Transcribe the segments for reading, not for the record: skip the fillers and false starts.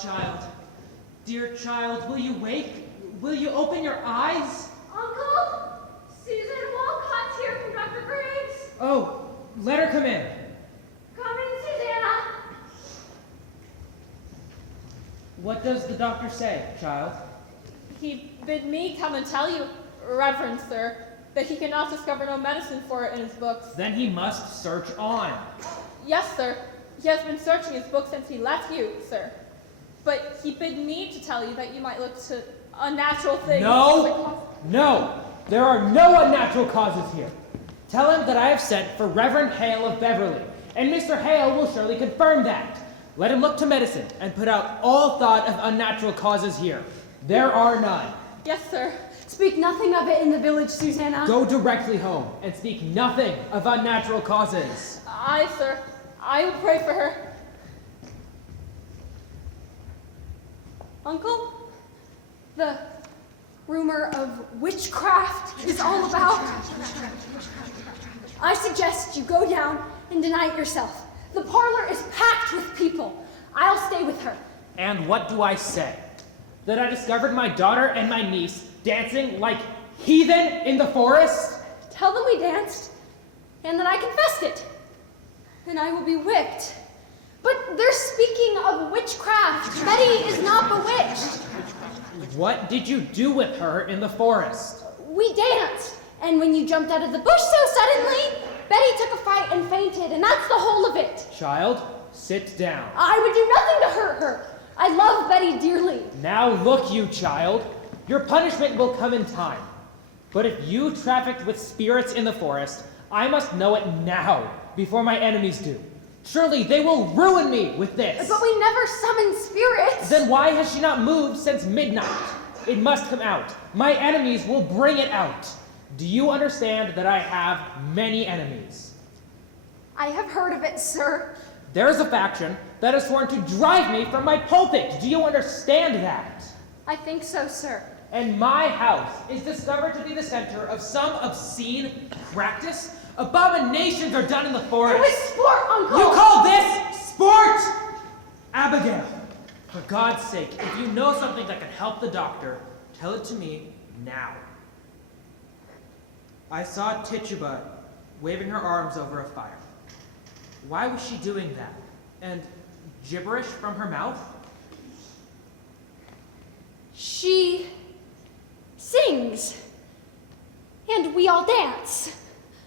child. Dear child, will you wake? Will you open your eyes? Uncle, Susan Walcott's here from Dr. Graves. Oh, let her come in. Come in, Susanna. What does the doctor say, child? He bid me come and tell you, Reverend Sir, that he cannot discover no medicine for it in his books. Then he must search on. Yes, sir. He has been searching his books since he left you, sir. But he bid me to tell you that you might look to unnatural things. No, there are no unnatural causes here. Tell him that I have sent for Reverend Hale of Beverly, and Mr. Hale will surely confirm that. Let him look to medicine and put out all thought of unnatural causes here. There are none. Yes, sir. Speak nothing of it in the village, Susanna. Go directly home and speak nothing of unnatural causes. Aye, sir. I will pray for her. Uncle, the rumor of witchcraft is all about. I suggest you go down and deny it yourself. The parlor is packed with people. I'll stay with her. And what do I say? That I discovered my daughter and my niece dancing like heathen in the forest? Tell them we danced, and that I confessed it. Then I will be whipped. But they're speaking of witchcraft. Betty is not bewitched. What did you do with her in the forest? We danced, and when you jumped out of the bush so suddenly, Betty took a fright and fainted, and that's the whole of it. Child, sit down. I would do nothing to hurt her. I love Betty dearly. Now look, you child. Your punishment will come in time. But if you trafficked with spirits in the forest, I must know it now, before my enemies do. Surely they will ruin me with this. But we never summoned spirits. Then why has she not moved since midnight? It must come out. My enemies will bring it out. Do you understand that I have many enemies? I have heard of it, sir. There is a faction that has sworn to drive me from my pulpit. Do you understand that? I think so, sir. And my house is discovered to be the center of some obscene practice. Abominations are done in the forest. It was sport, Uncle! You call this sport? Abigail, for God's sake, if you know something that can help the doctor, tell it to me now. I saw Tituba waving her arms over a fire. Why was she doing that? And gibberish from her mouth? She sings, and we all dance.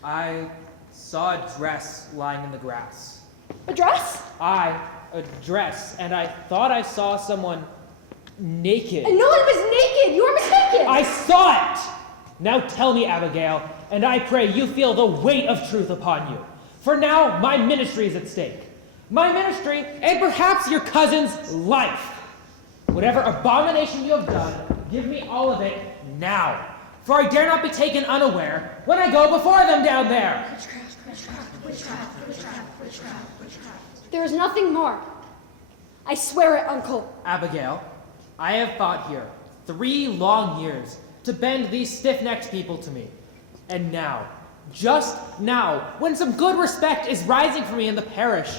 I saw a dress lying in the grass. A dress? A dress, and I thought I saw someone naked. And no one was naked! You were mistaken! I saw it! Now tell me, Abigail, and I pray you feel the weight of truth upon you. For now, my ministry is at stake. My ministry, and perhaps your cousin's life. Whatever abomination you have done, give me all of it now. For I dare not be taken unaware when I go before them down there. Witchcraft, witchcraft, witchcraft, witchcraft, witchcraft, witchcraft. There is nothing more. I swear it, Uncle. Abigail, I have fought here 3 long years to bend these stiff-necked people to me. And now, just now, when some good respect is rising for me in the parish,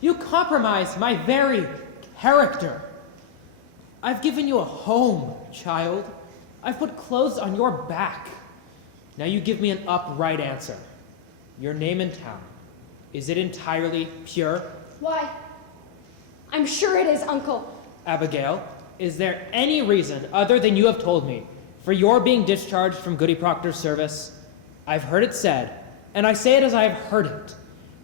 you compromise my very character. I've given you a home, child. I've put clothes on your back. Now you give me an upright answer. Your name in town, is it entirely pure? Why? I'm sure it is, Uncle. Abigail, is there any reason other than you have told me for your being discharged from Goody Proctor's service? I've heard it said, and I say it as I have heard it,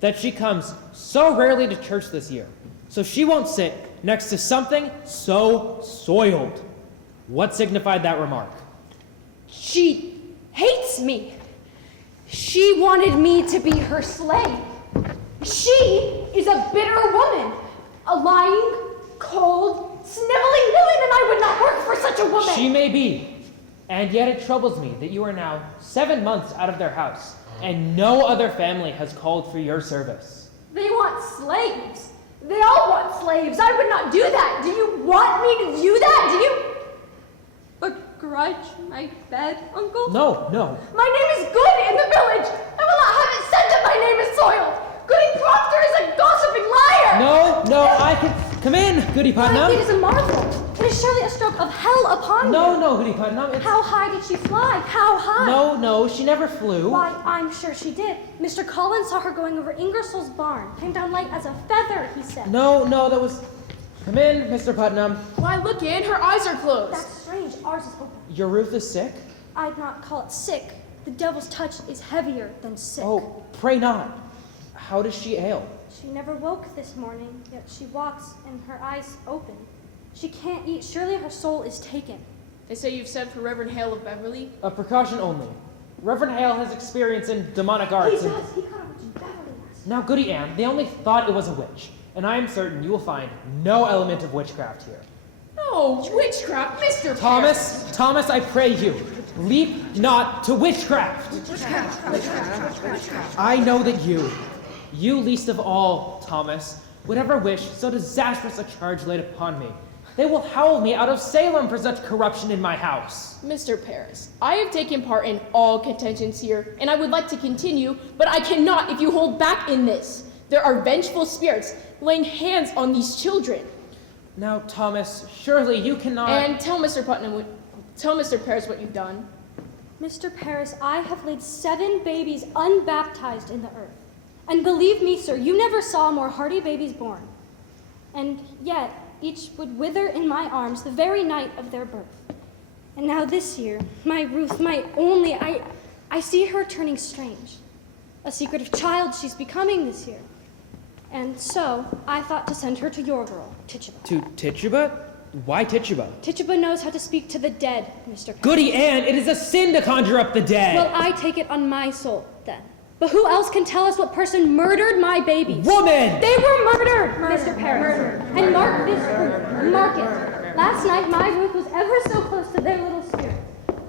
that she comes so rarely to church this year, so she won't sit next to something so soiled. What signified that remark? She hates me. She wanted me to be her slave. She is a bitter woman, a lying, cold, sniveling villain, and I would not work for such a woman. She may be, and yet it troubles me that you are now 7 months out of their house, and no other family has called for your service. They want slaves. They all want slaves. I would not do that. Do you want me to do that? Do you begrudge my bed, Uncle? No. My name is good in the village. I will not have it said that my name is soiled. Goody Proctor is a gossiping liar. No, I can... Come in. Goody Why, Putnam? it is a marvel. It is surely a stroke of hell upon you. No, Goody Putnam. It's... How high did she fly? How high? No, she never flew. Why, I'm sure she did. Mr. Collins saw her going over Ingersoll's barn. Came down light as a feather, he said. No, that was... Come in, Mr. Putnam. Why, look in, her eyes are closed. That's strange. Ours is open. Your Ruth is sick? I'd not call it sick. The devil's touch is heavier than sick. Oh, pray not. How does she ail? She never woke this morning, yet she walks and her eyes open. She can't eat. Surely her soul is taken. They say you've sent for Reverend Hale of Beverly. A precaution only. Reverend Hale has experience in demonic arts. He does. He caught a witch in Beverly last Now, Goody Ann, they only thought it was a witch, and I am certain you will find no element of witchcraft here. Oh, witchcraft, Mr. Thomas, I pray you, leap not to witchcraft. I know that you least of all, Thomas, would ever wish so disastrous a charge laid upon me. They will howl me out of Salem for such corruption in my house. Mr. Paris, I have taken part in all contentions here, and I would like to continue, but I cannot if you hold back in this. There are vengeful spirits laying hands on these children. Now, Thomas, surely you cannot... And tell Mr. Paris what you've done. Mr. Paris, I have laid 7 babies unbaptized in the earth. And believe me, sir, you never saw more hardy babies born. And yet, each would wither in my arms the very night of their birth. And now this year, my Ruth, my only, I see her turning strange. A secretive child she's becoming this year. And so, I thought to send her to your girl, Tituba. To Tituba? Why Tituba? Tituba knows how to speak to the dead, Mr. Paris. Goody Ann, it is a sin to conjure up the dead. Well, I take it on my soul, then. But who else can tell us what person murdered my babies? Woman! They were murdered, Mr. Paris. And mark this proof. Mark it. Last night, my Ruth was ever so close to their little spirit.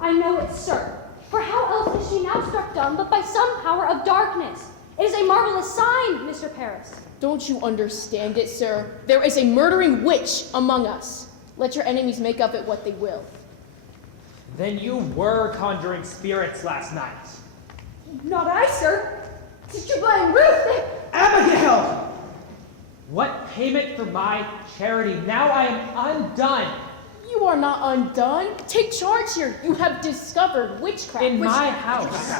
I know it, sir. For how else is she now struck dumb but by some power of darkness? It is a marvelous sign, Mr. Paris. Don't you understand it, sir? There is a murdering witch among us. Let your enemies make of it what they will. Then you were conjuring spirits last night. Not I, sir. Tituba and Ruth, Abigail! What payment for my charity? Now I am undone. You are not undone. Take charge here. You have discovered witchcraft. In my house.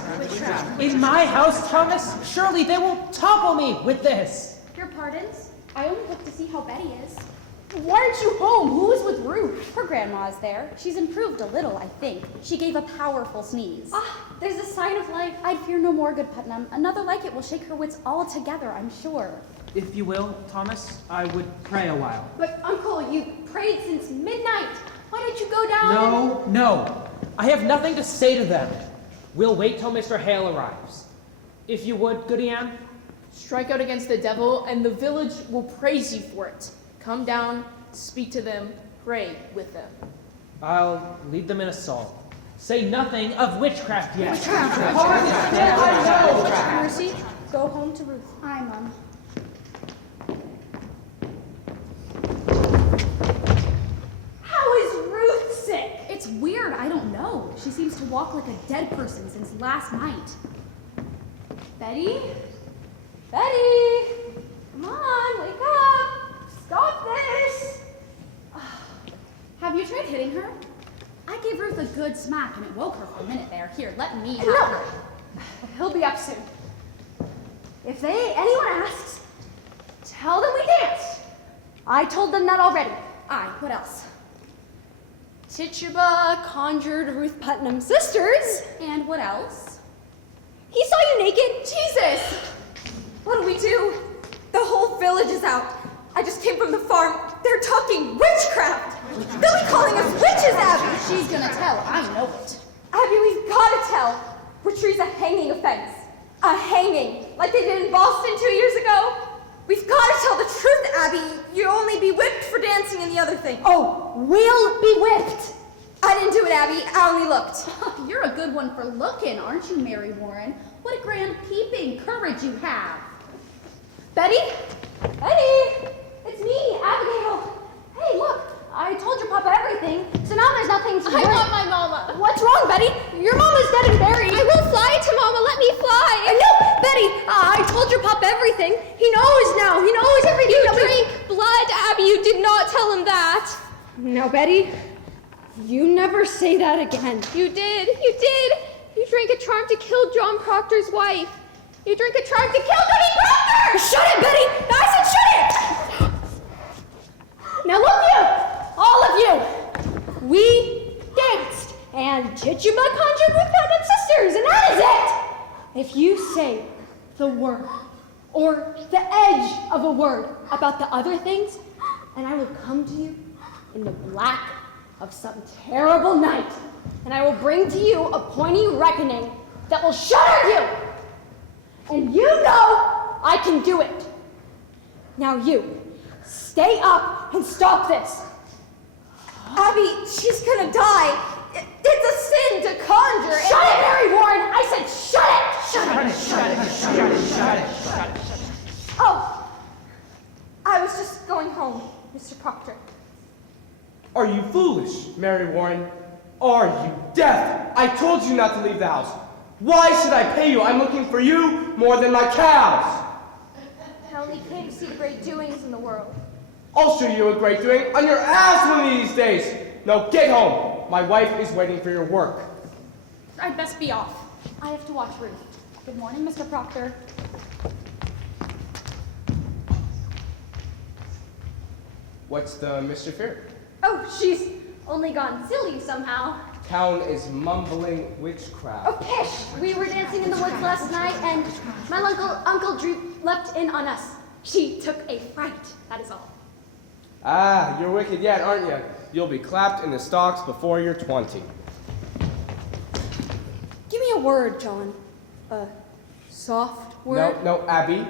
In my house, Thomas? Surely they will topple me with this. Your pardons? I only looked to see how Betty is. Why aren't you home? Who is with Ruth? Her grandma's there. She's improved a little, I think. She gave a powerful sneeze. there's a sign of life. I'd fear no more, good Putnam. Another like it will shake her wits altogether, I'm sure. If you will, Thomas, I would pray a while. But, Uncle, you prayed since midnight. Why don't you go down No. I have nothing to say to them. We'll wait till Mr. Hale arrives. If you would, Goody Ann. Strike out against the devil, and the village will praise you for it. Come down, speak to them, pray with them. I'll lead them in a psalm. Say nothing of witchcraft yet. Mercy, go home to Ruth. Aye, Mum. How is Ruth sick? It's weird, I don't know. She seems to walk like a dead person since last night. Betty? Betty! Come on, wake up! Stop this! Have you tried hitting her? I gave Ruth a good smack and it woke her for a minute there. Here, let me have her. He'll be up soon. If anyone asks, tell them we danced. I told them that already. Aye, what else? Tituba conjured Ruth Putnam's sisters. And what else? He saw you naked. Jesus! What do we do? The whole village is out. I just came from the farm. They're talking witchcraft. They'll be calling us witches, Abby. She's gonna tell, I know it. Abby, we've gotta tell. Witchery's a hanging offense. A hanging, like they did in Boston 2 years ago. We've gotta tell the truth, Abby. You'll only be whipped for dancing and the other thing. Oh, we'll be whipped. I didn't do it, Abby. I only looked. You're a good one for looking, aren't you, Mary Warren? What a grand peeping courage you have. Betty? Betty! It's me, Abigail. Hey, look. I told your papa everything, so now there's nothing to worry. I want my mama. What's wrong, Betty? Your mama's dead and buried. I will fly to Mama. Let me fly. No, Betty, I told your papa everything. He knows now. He knows everything. You drank blood, Abby. You did not tell tell him that. Now, Betty, you never say that again. You did. You drank a charm to kill John Proctor's wife. You drank a charm to kill Betty Proctor! Shut it, Betty! I said shut it! Now look you, all of you. We danced, and Tituba conjured with pregnant sisters, and that is it. If you say the word, or the edge of a word about the other things, and I will come to you in the black of some terrible night, and I will bring to you a pointy reckoning that will shudder you. And you know I can do it. Now you, stay up and stop this. Abby, she's gonna die. It's a sin to conjure. Shut it, Mary Warren! I said shut it! Shut it. Oh, I was just going home, Mr. Proctor. Are you foolish, Mary Warren? Are you deaf? I told you not to leave the house. Why should I pay you? I'm looking for you more than my cows. I only came to see the great doings in the world. I'll show you a great doing on your ass one of these days. Now get home. My wife is waiting for your work. I'd best be off. I have to watch Ruth. Good morning, Mr. Proctor. What's the mischief here? Oh, she's only gone silly somehow. Town is mumbling witchcraft. Oh, pish! We were dancing in the woods last night, and my Uncle Drew leapt in on us. She took a fright, that is all. Ah, you're wicked yet, aren't you? You'll be clapped in the stocks before you're 20. Give me a word, John. A soft word? No, Abby.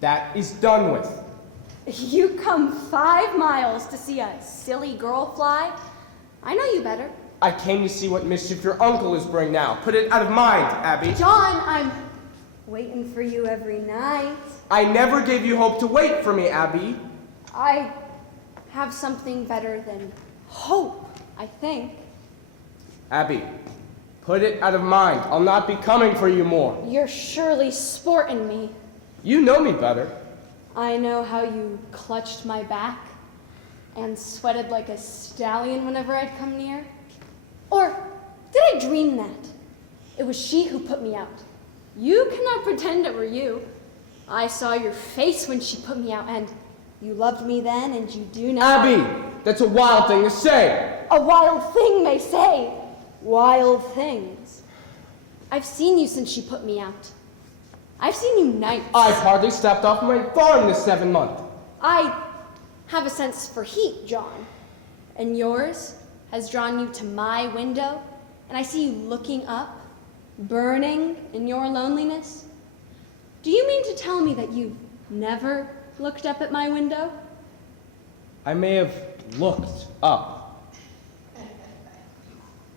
That is done with. You come 5 miles to see a silly girl fly? I know you better. I came to see what mischief your uncle is bringing now. Put it out of mind, Abby. John, I'm waiting for you every night. I never gave you hope to wait for me, Abby. I have something better than hope, I think. Abby, put it out of mind. I'll not be coming for you more. You're surely sporting me. You know me better. I know how you clutched my back and sweated like a stallion whenever I'd come near. Or did I dream that? It was she who put me out. You cannot pretend it were you. I saw your face when she put me out, and you loved me then, and you do now. Abby, that's a wild thing to say. A wild thing, they say. Wild things. I've seen you since she put me out. I've seen you nights. I've hardly stepped off my farm this 7 month. I have a sense for heat, John. And yours has drawn you to my window, and I see you looking up, burning in your loneliness. Do you mean to tell me that you've never looked up at my window? I may have looked up.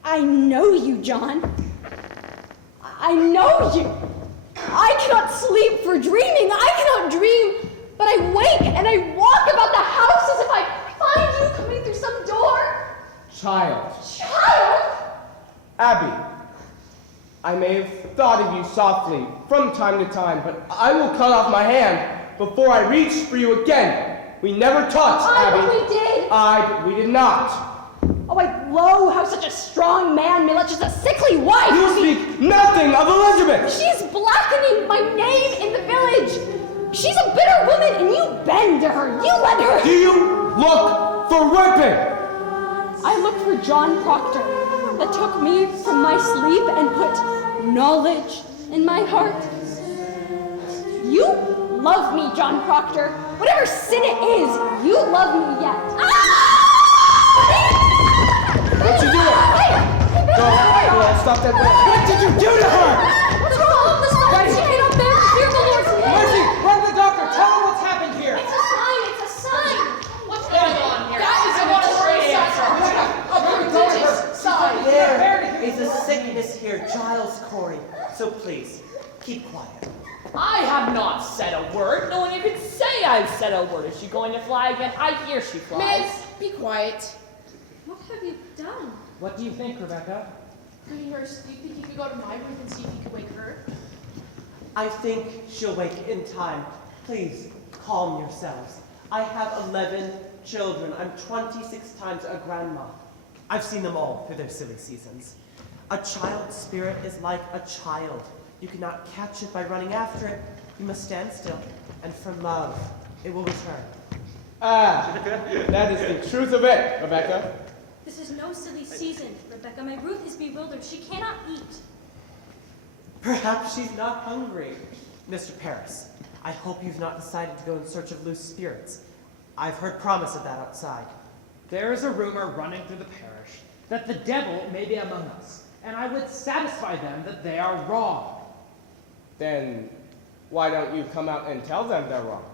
I know you, John. I know you. I cannot sleep for dreaming. I cannot dream, but I wake and I walk about the house as if I find you coming through some door. Child. Child? Abby, I may have thought of you softly from time to time, but I will cut off my hand before I reach for you again. We never touched, Abby. But we did. But we did not. Oh, I loathe how such a strong man may let just a sickly wife. You speak nothing of Elizabeth. She's blackening my name in the village. She's a bitter woman, and you bend to her. You let her. Do you look for whipping? I looked for John Proctor, that took me from my sleep and put knowledge in my heart. You love me, John Proctor. Whatever sin it is, you love me yet. What you doing? Go, stop that. What did you do to her? What's wrong? The storm she came up there to fear the Lord's name. Mercy, run to the doctor. Tell her what's happened here. It's a sign. It's a sign. What's going on here? That is a There is a sickness here, Giles Corey. So please, keep quiet. I have not said a word. No one even say I've said a word. Is she going to fly again? I hear she flies. Miss, be quiet. What have you done? What do you think, Rebecca? Prettyhurst, do you think you could go to my room and see if you could wake her? I think she'll wake in time. Please, calm yourselves. I have 11 children. I'm 26 times a grandma. I've seen them all through their silly seasons. A child's spirit is like a child. You cannot catch it by running after it. You must stand still, and from love, it will return. Ah, that is the truth of it, Rebecca. This is no silly season, Rebecca. My Ruth is bewildered. She cannot eat. Perhaps she's not hungry. Mr. Paris, I hope you've not decided to go in search of loose spirits. I've heard promise of that outside. There is a rumor running through the parish that the devil may be among us, and I would satisfy them that they are wrong. Then why don't you come out and tell them they're wrong?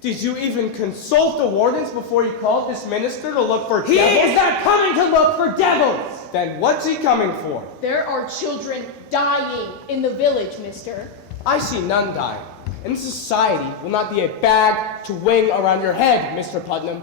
Did you even consult the wardens before you called this minister to look for He devils? is not coming to look for devils! Then what's he coming for? There are children dying in the village, mister. I see none dying. And society will not be a bag to wing around your head, Mr. Putnam.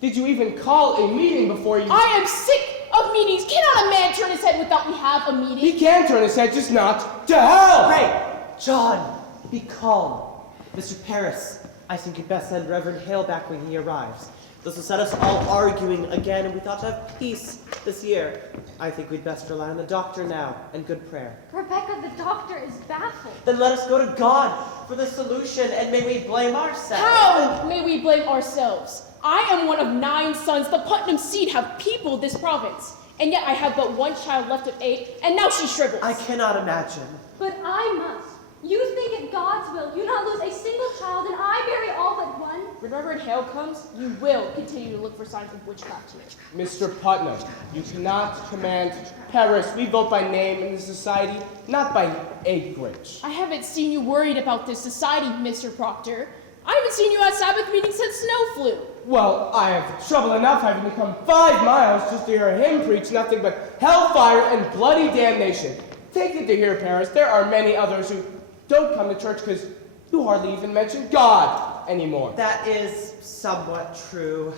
Did you even call a meeting before you... I am sick of meetings. Cannot a man turn his head without we have a meeting? He can turn his head, just not to hell! Pray, John, be calm. Mr. Paris, I think you'd best send Reverend Hale back when he arrives. This will set us all arguing again, and we thought to have peace this year. I think we'd best rely on the doctor now, and good prayer. Rebecca, the doctor is baffled. Then let us go to God for the solution, and may we blame ourselves. How may we blame ourselves? I am one of 9 sons. The Putnam seed have peopled this province. And yet I have but one child left of 8, and now she shrivels. I cannot imagine. But I must. You think it God's will. You not lose a single child, and I bury all but one. When Reverend Hale comes, you will continue to look for signs of witchcraft here. Mr. Putnam, you cannot command Paris. We vote by name in the society, not by acreage. I haven't seen you worried about this society, Mr. Proctor. I haven't seen you at Sabbath meetings since snow flew. Well, I have trouble enough having to come 5 miles just to hear him preach nothing but hellfire and bloody damnation. Take it to hear, Paris. There are many others who don't come to church because you hardly even mention God anymore. That is somewhat true.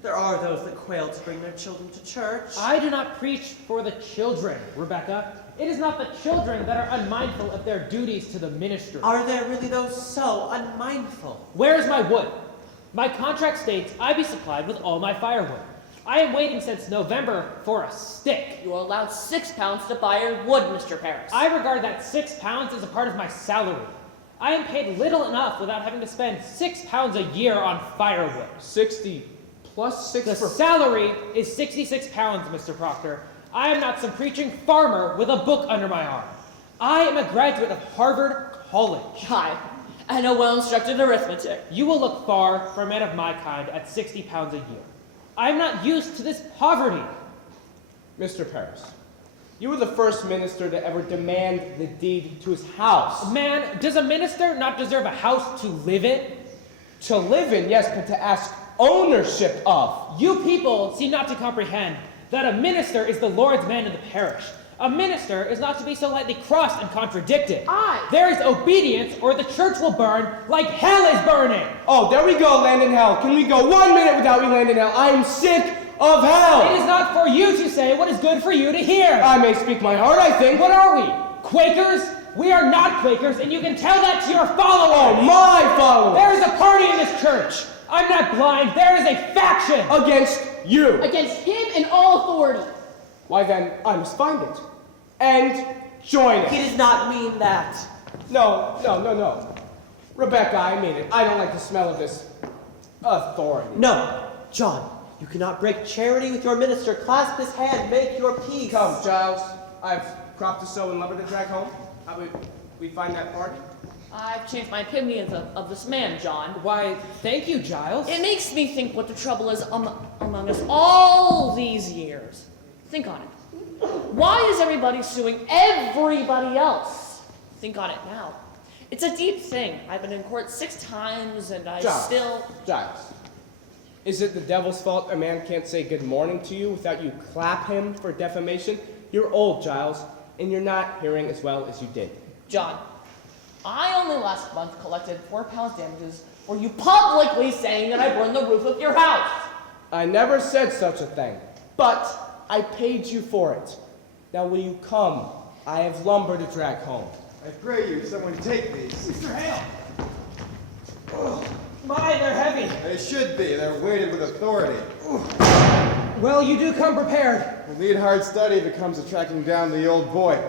There are those that quail to bring their children to church. I do not preach for the children, Rebecca. It is not the children that are unmindful of their duties to the ministry. Are there really those so unmindful? Where is my wood? My contract states I be supplied with all my firewood. I am waiting since November for a stick. You are allowed 6 pounds to buy your wood, Mr. Paris. I regard that 6 pounds as a part of my salary. I am paid little enough without having to spend 6 pounds a year on firewood. 60 plus 6 The for... salary is 66 pounds, Mr. Proctor. I am not some preaching farmer with a book under my arm. I am a graduate of Harvard College. Hi, and a well-instructed arithmetic. You will look far for a man of my kind at 60 pounds a year. I am not used to this poverty. Mr. Paris, you were the first minister to ever demand the deed to his house. Man, does a minister not deserve a house to live in? To live in, yes, but to ask ownership of. You people seem not to comprehend that a minister is the Lord's man in the parish. A minister is not to be so lightly crossed and contradicted. There is obedience, or the church will burn like hell is burning. Oh, there we go, land in hell. Can we go 1 minute without we land in hell? I am sick of hell. It is not for you to say what is good for you to hear. I may speak my heart, I think. What are we? Quakers? We are not Quakers, and you can tell that to your followers. Oh, my followers. There is a party in this church. I'm not blind. There is a faction. Against you. Against him and all authority. Why then, I must find it. And join it. He does not mean that. No. Rebecca, I mean it. I don't like the smell of this authority. No, John, you cannot break charity with your minister. Clasp his hand, make your peace. Come, Giles. I've cropped to sow and lumber to drag home. How would we find that party? I've changed my opinions of this man, John. Why, thank you, Giles. It makes me think what the trouble is among us all these years. Think on it. Why is everybody suing everybody else? Think on it now. It's a deep thing. I've been in court 6 times and I still... Giles, is it the devil's fault a man can't say good morning to you without you clap him for defamation? You're old, Giles, and you're not hearing as well as you did. John, I only last month collected 4 pounds damages for you publicly saying that I burned the roof of your house. I never said such a thing, but I paid you for it. Now will you come? I have lumber to drag home. I pray you, someone take these. Mr. Hale. My, they're heavy. They should be. They're weighted with authority. Well, you do come prepared. We'll need hard study if it comes to tracking down the old boy.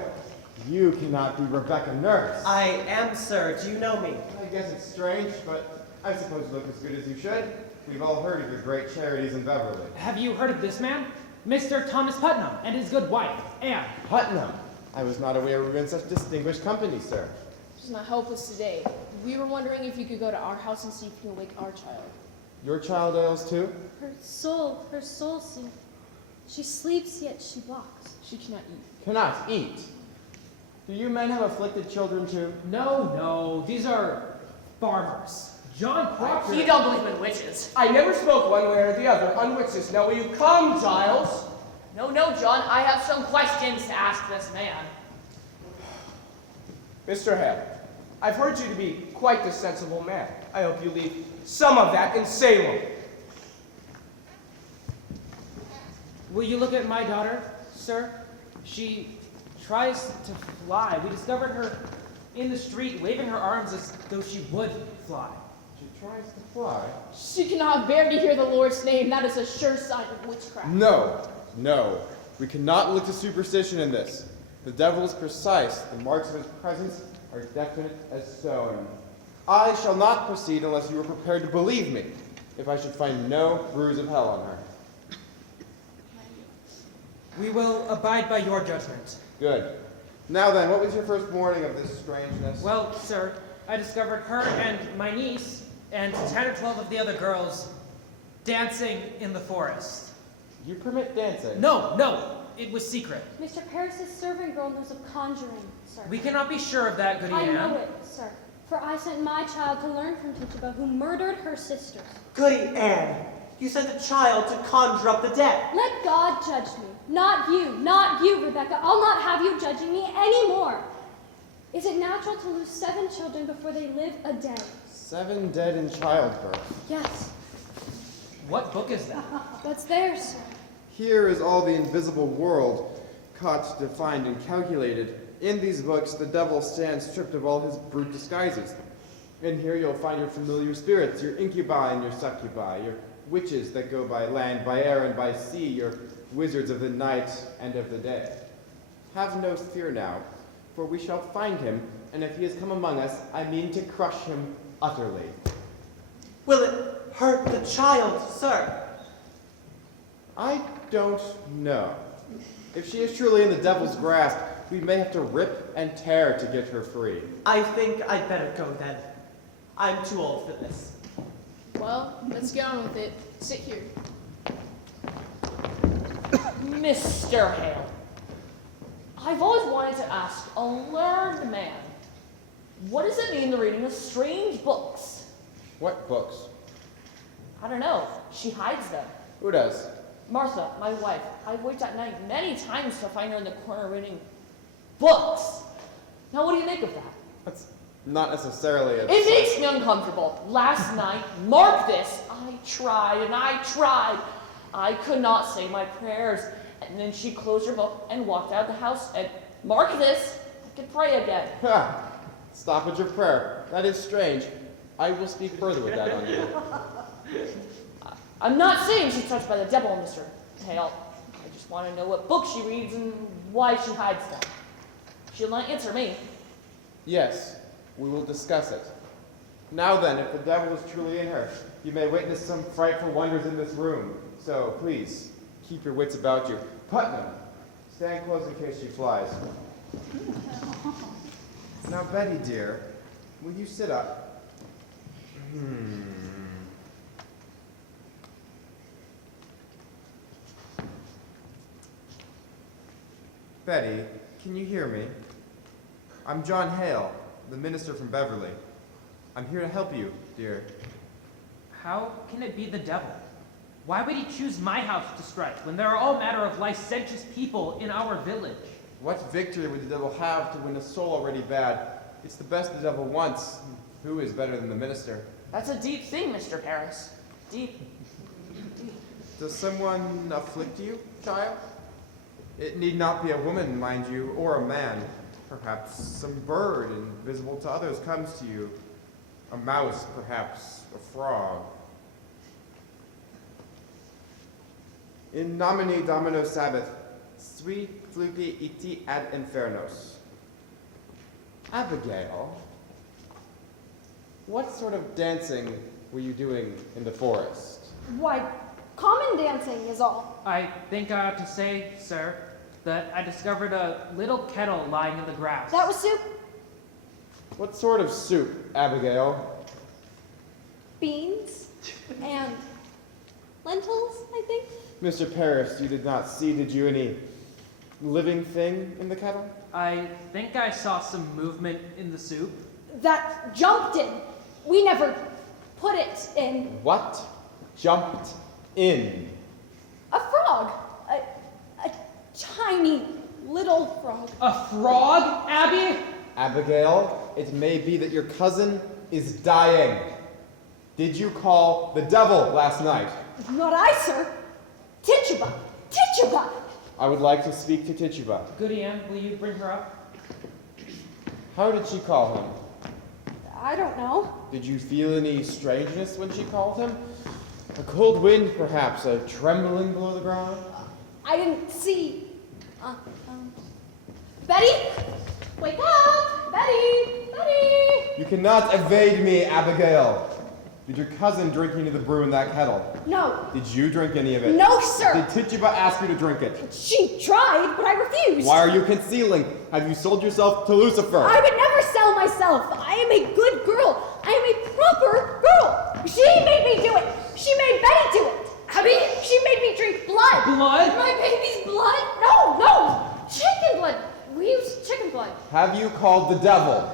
You cannot be Rebecca Nurse. I am, sir. Do you know me? I guess it's strange, but I suppose you look as good as you should. We've all heard of your great charities in Beverly. Have you heard of this man? Mr. Thomas Putnam and his good wife, Anne. Putnam? I was not aware we were in such distinguished company, sir. She's not helpless today. We were wondering if you could go to our house and see if you can wake our child. Your child ails too? Her soul, she sleeps, yet she walks. She cannot eat. Cannot eat. Do you men have afflicted children too? No, these are farmers. John Proctor. You don't believe in witches. I never spoke one way or the other on witches. Now will you come, Giles? No, John, I have some questions to ask this man. Mr. Hale, I've heard you to be quite the sensible man. I hope you leave some of that in Salem. Will you look at my daughter, sir? She tries to fly. We discovered her in the street, waving her arms as though she would fly. She tries to fly? She cannot bear to hear the Lord's name. That is a sure sign of witchcraft. No. We cannot look to superstition in this. The devil is precise. The marks of his presence are definite as stone. I shall not proceed unless you are prepared to believe me, if I should find no bruise of hell on her. We will abide by your judgment. Good. Now then, what was your first warning of this strangeness? Well, sir, I discovered her and my niece and 10 or 12 of the other girls dancing in the forest. You permit dancing? No, it was secret. Mr. Paris's servant girl knows of conjuring, sir. We cannot be sure of that, Goody I Ann. know it, sir. For I sent my child to learn from Tituba, who murdered her sisters. Goody Anne, you sent a child to conjure up the dead. Let God judge me. Not you, Rebecca. I'll not have you judging me anymore. Is it natural to lose 7 children before they live a day? 7 dead in childbirth. Yes. What book is that? That's theirs, sir. Here is all the invisible world, caught, defined, and calculated. In these books, the devil stands stripped of all his brute disguises. In here you'll find your familiar spirits, your incubi and your succubi, your witches that go by land, by air, and by sea, your wizards of the night and of the day. Have no fear now, for we shall find him, and if he has come among us, I mean to crush him utterly. Will it hurt the child, sir? I don't know. If she is truly in the devil's grasp, we may have to rip and tear to get her free. I think I'd better go then. I'm too old for this. Well, let's get on with it. Sit here. Mr. Hale, I've always wanted to ask a learned man, what does it mean the reading of strange books? What books? I don't know. She hides them. Who does? Martha, my wife, I've waited at night many times to find her in the corner reading books. Now, what do you make of that? That's not necessarily a... It makes me uncomfortable. Last night, mark this, I tried and I tried. I could not say my prayers. And then she closed her book and walked out of the house and, mark this, I could pray again. Ha! Stop at your prayer. That is strange. I will speak further with that on you. I'm not saying she's touched by the devil, Mr. Hale. I just want to know what book she reads and why she hides them. She'll not answer me. Yes, we will discuss it. Now then, if the devil is truly in her, you may witness some frightful wonders in this room. So, please, keep your wits about you. Putnam, stand close in case she flies. Now, Betty, dear, will you sit up? Betty, can you hear me? I'm John Hale, the minister from Beverly. I'm here to help you, dear. How can it be the devil? Why would he choose my house to strike when there are all manner of licentious people in our village? What victory would the devil have to win a soul already bad? It's the best the devil wants. Who is better than the minister? That's a deep thing, Mr. Paris. Deep. Does someone afflict you, child? It need not be a woman, mind you, or a man. Perhaps some bird, invisible to others, comes to you. A mouse, perhaps. A frog. In nomine Domino Sabbath, sui flugi iti ad infernos. Abigail, what sort of dancing were you doing in the forest? Why, common dancing is all. I think I ought to say, sir, that I discovered a little kettle lying in the grass. That was soup, What sort of soup, Abigail? beans, and lentils, I think. Mr. Paris, you did not see, did you, any living thing in the kettle? I think I saw some movement in the soup. That jumped in. We never put it in. What jumped in? A frog. A tiny little frog. A frog, Abby? Abigail, it may be that your cousin is dying. Did you call the devil last night? Not I, sir. Tituba. Tituba. I would like to speak to Tituba. Goody Ann, will you bring her up? How did she call him? I don't know. Did you feel any strangeness when she called him? A cold wind, perhaps, a trembling below the ground? I didn't see. Betty? Wake up! Betty! Betty! You cannot evade me, Abigail. Did your cousin drink any of the brew in that kettle? No. Did you drink any of it? No, sir. Did Tituba ask you to drink it? She tried, but I refused. Why are you concealing? Have you sold yourself to Lucifer? I would never sell myself. I am a good girl. I am a proper girl. She made me do it. She made Betty do it. Abby, she made me drink blood. Blood? My baby's blood? No, no. Chicken blood. We use chicken blood. Have you called the devil?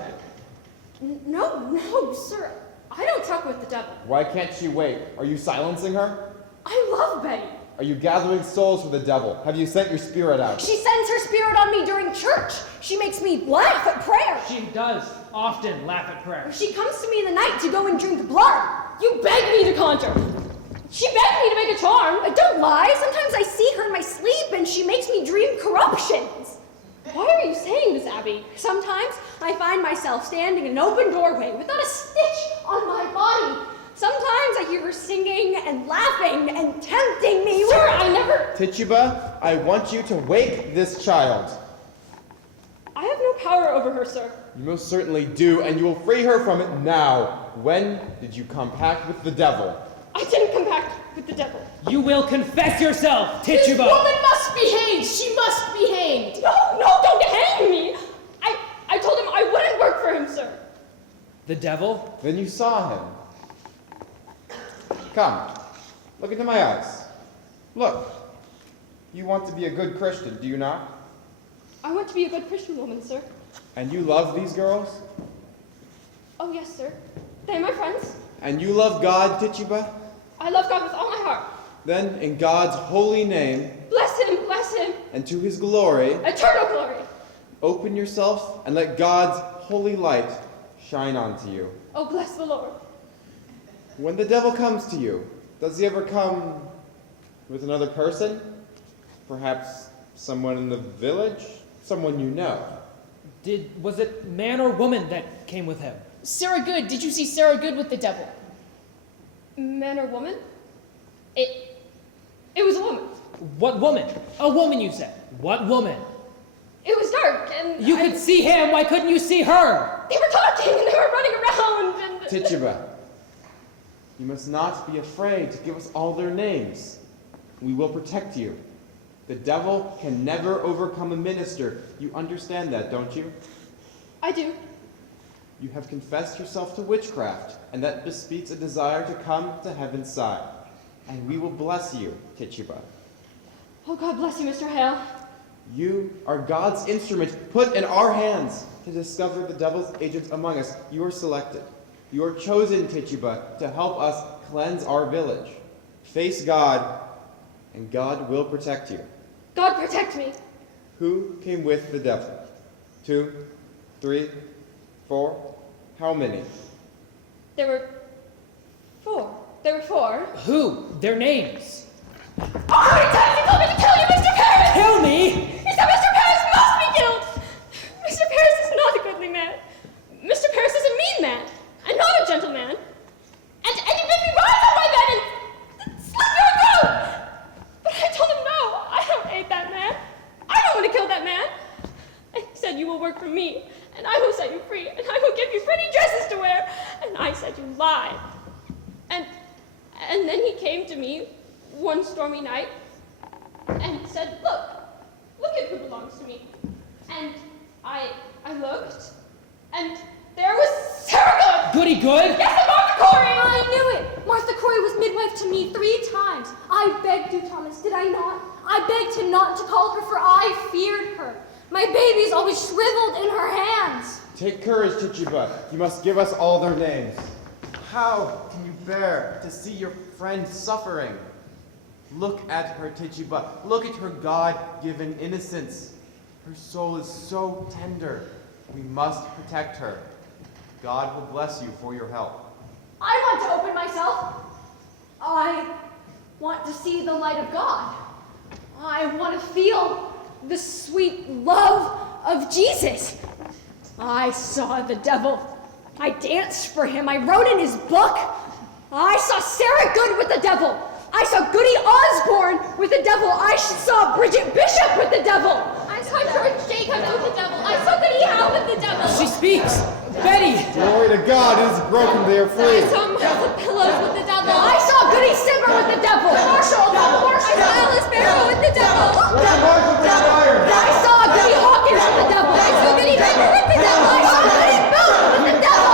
No, sir. I don't talk with the devil. Why can't she wait? Are you silencing her? I love Betty. Are you gathering souls for the devil? Have you sent your spirit out? She sends her spirit on me during church. She makes me laugh at prayer. She does often laugh at prayer. She comes to me in the night to go and drink blood. You begged me to conjure. She begged me to make a charm. I don't lie. Sometimes I see her in my sleep and she makes me dream corruptions. Why are you saying this, Abby? Sometimes I find myself standing in an open doorway without a stitch on my body. Sometimes I hear her singing and laughing and tempting me. Sir, I never... Tituba, I want you to wake this child. I have no power over her, sir. You most certainly do, and you will free her from it now. When did you compact with the devil? I didn't compact with the devil. You will confess yourself, This Tituba! woman must be hanged. She must be hanged. No, don't hang me. I told him I wouldn't work for him, sir. The devil? Then you saw him. Come, look into my eyes. Look. You want to be a good Christian, do you not? I want to be a good Christian woman, sir. And you love these girls? Oh, yes, sir. They're my friends. And you love God, Tituba? I love God with all my heart. Then, in God's holy name, Bless him, and to his glory, eternal glory. open yourself and let God's holy light shine onto you. Oh, bless the Lord. When the devil comes to you, does he ever come with another person? Perhaps someone in the village? Someone you know? Was it man or woman that came with him? Sarah Good, did you see Sarah Good with the devil? Man or woman? It was a woman. What woman? A woman, you said. What woman? It was dark, and You could see him, why couldn't you see her? They were talking, and they were running around, and... Tituba, you must not be afraid to give us all their names. We will protect you. The devil can never overcome a minister. You understand that, don't you? I do. You have confessed yourself to witchcraft, and that bespeaks a desire to come to heaven's side. And we will bless you, Tituba. Oh, God bless you, Mr. Hale. You are God's instrument put in our hands to discover the devil's agents among us. You are selected. You are chosen, Tituba, to help us cleanse our village. Face God, and God will protect you. God protect me. Who came with the devil? 2, 3, 4? How many? There were 4. There were 4. Who? Their names? Oh, how many times you told me to kill you, Mr. Paris? Kill me? He said Mr. Paris must be killed. Mr. Paris is not a goodly man. Mr. Paris is a mean man, and not a gentleman. alive. And then he came to me one stormy night and said, look at who belongs to me. And I looked, and there was Sarah Good! Goody good? Yes, and Martha Corey! I knew it! Martha Corey was midwife to me 3 times. I begged you, Thomas, did I not? I begged him not to call her, for I feared her. My baby's always shriveled in her hands. Take courage, Tituba. You must give us all their names. How can you bear to see your friend suffering? Look at her, Tituba. Look at her God-given innocence. Her soul is so tender. We must protect her. God will bless you for your help. I want to open myself. I want to see the light of God. I want to feel the sweet love of Jesus. I saw the devil. I danced for him. I wrote in his book. I saw Sarah Good with the devil. I saw Goody Osborne with the devil. I saw Bridget Bishop with the devil. I saw George Jacobs with the devil. I saw Goody Howe with the devil. She speaks! Betty! Glory to God, it is broken, they are free. I saw Martha Pillows with the devil. I saw Goody Simmer with the devil. Marshall. I saw Alice Barrow with the devil. I saw Goody Hawkins with the devil. I saw Goody Draper with the devil. I saw Goody Booth with the devil.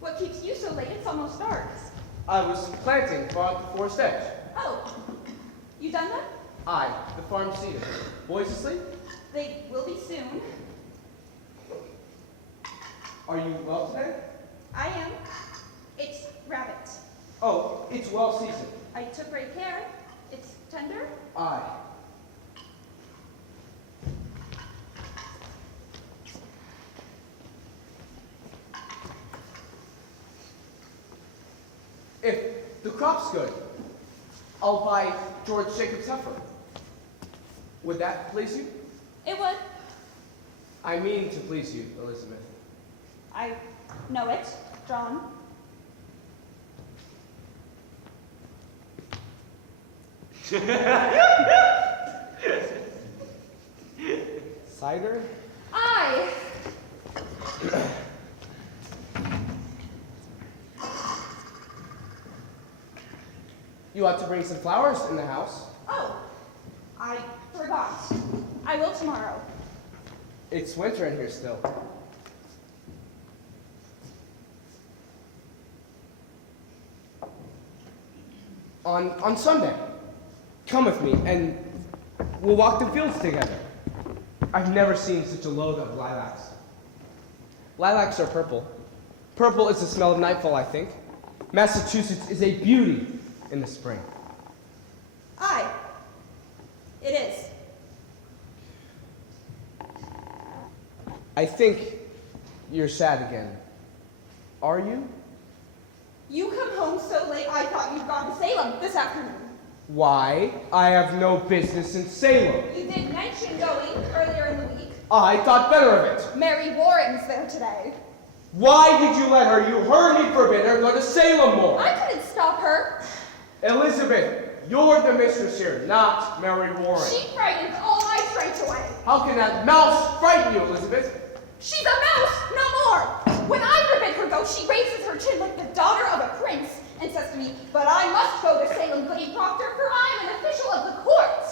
What keeps you so late? It's almost dark. I was planting far at the forest edge. Oh, you done that? Aye, the farm seated. Boys asleep? They will be soon. Are you well today? I am. It's rabbit. Oh, it's well seasoned. I took great care. It's tender. Aye. If the crop's good, I'll buy George Jacob's heifer. Would that please you? It would. I mean to please you, Elizabeth. I know it, John. Cider? I. You ought to bring some flowers in the house. Oh, I forgot. I will tomorrow. It's winter in here still. On Sunday, come with me and we'll walk the fields together. I've never seen such a load of lilacs. Lilacs are purple. Purple is the smell of nightfall, I think. Massachusetts is a beauty in the spring. Aye. It is. I think you're sad again. Are you? You come home so late I thought you'd gone to Salem this afternoon. Why? I have no business in Salem. You did mention going earlier in the week. I thought better of it. Mary Warren's there today. Why did you let her? You heard me forbid her go to Salem more. I couldn't stop her. Elizabeth, you're the mistress here, not Mary Warren. She frightens all my strength away. How can that mouse frighten you, Elizabeth? She's a mouse, no more. When I forbid her go, she raises her chin like the daughter of a prince and says to me, "But I must go to Salem, Goody Proctor, for I am an official of the court."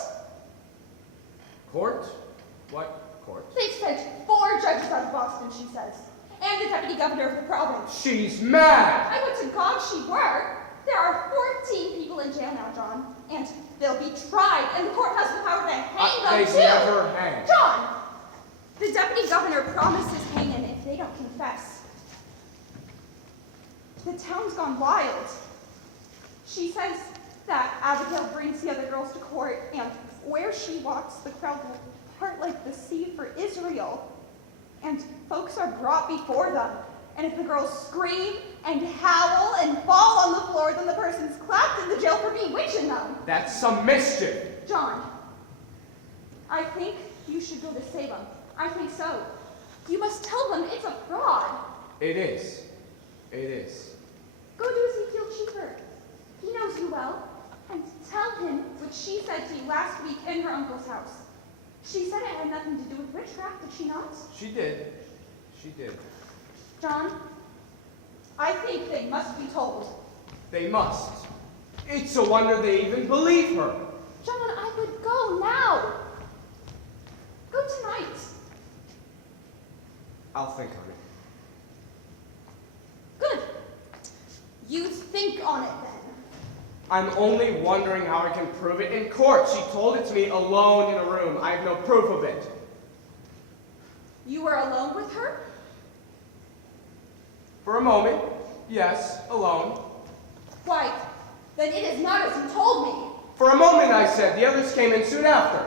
Court? What court? They've sent 4 judges out of Boston, she says, and the deputy governor of the province. She's mad! I would to God she were. There are 14 people in jail now, John, and they'll be tried, and the court has the power to hang them They too. never hang. John! The deputy governor promises hanging if they don't confess. The town's gone wild. She says that Abigail brings the other girls to court, and where she walks, the crowd will part like the sea for Israel. And folks are brought before them. And if the girls scream and howl and fall on the floor, then the person's clapped in the jail for bewitching them. That's some mischief. John, I think you should go to Salem. I think so. You must tell them it's a fraud. It is. It is. Go to Ezekiel Cheever. He knows you well. And tell him what she said to you last week in her uncle's house. She said it had nothing to do with witchcraft, did she not? She did. She did. John, I think they must be told. They must. It's a wonder they even believe her. John, I would go now. Go tonight. I'll think on it. Good. You think on it then. I'm only wondering how I can prove it in court. She told it to me alone in a room. I have no proof of it. You were alone with her? For a moment, yes, alone. Quite. Then it is not as you told me. For a moment, I said. The others came in soon after.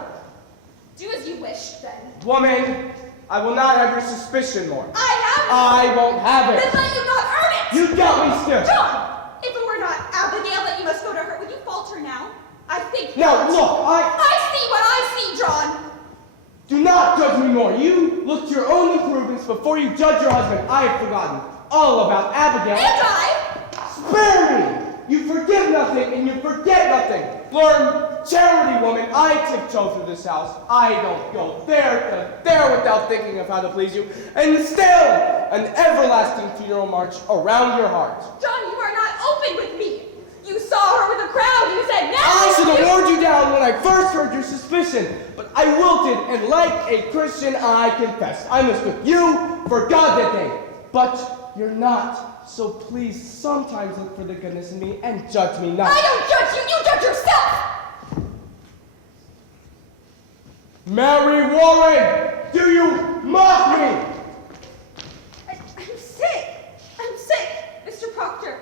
Do as you wish, then. Woman, I will not have your suspicion more. I won't have it. Then let you not earn it! You doubt me still. John! If it were not Abigail that you must go to her, would you falter now? I think Now, not. look, I see what I see, John! Do not judge me more. You look to your own improvements before you judge your husband. I have forgotten all about Abigail. And I? Spare me! You forgive nothing and you forget nothing. Learn charity, woman. I tiptoe through this house. I don't go there to there without thinking of how to please you. And still, an everlasting funeral march around your heart. John, you are not open with me. You saw her with a crowd. You said, now I should have warned you down when I first heard your suspicion. But I wilted, and like a Christian, I confessed. I mistook you for God that day. But you're not. So please, sometimes look for the goodness in me and judge me not. I don't judge you. You judge yourself. Mary Warren, do you mock me? I'm sick. I'm sick, Mr. Proctor.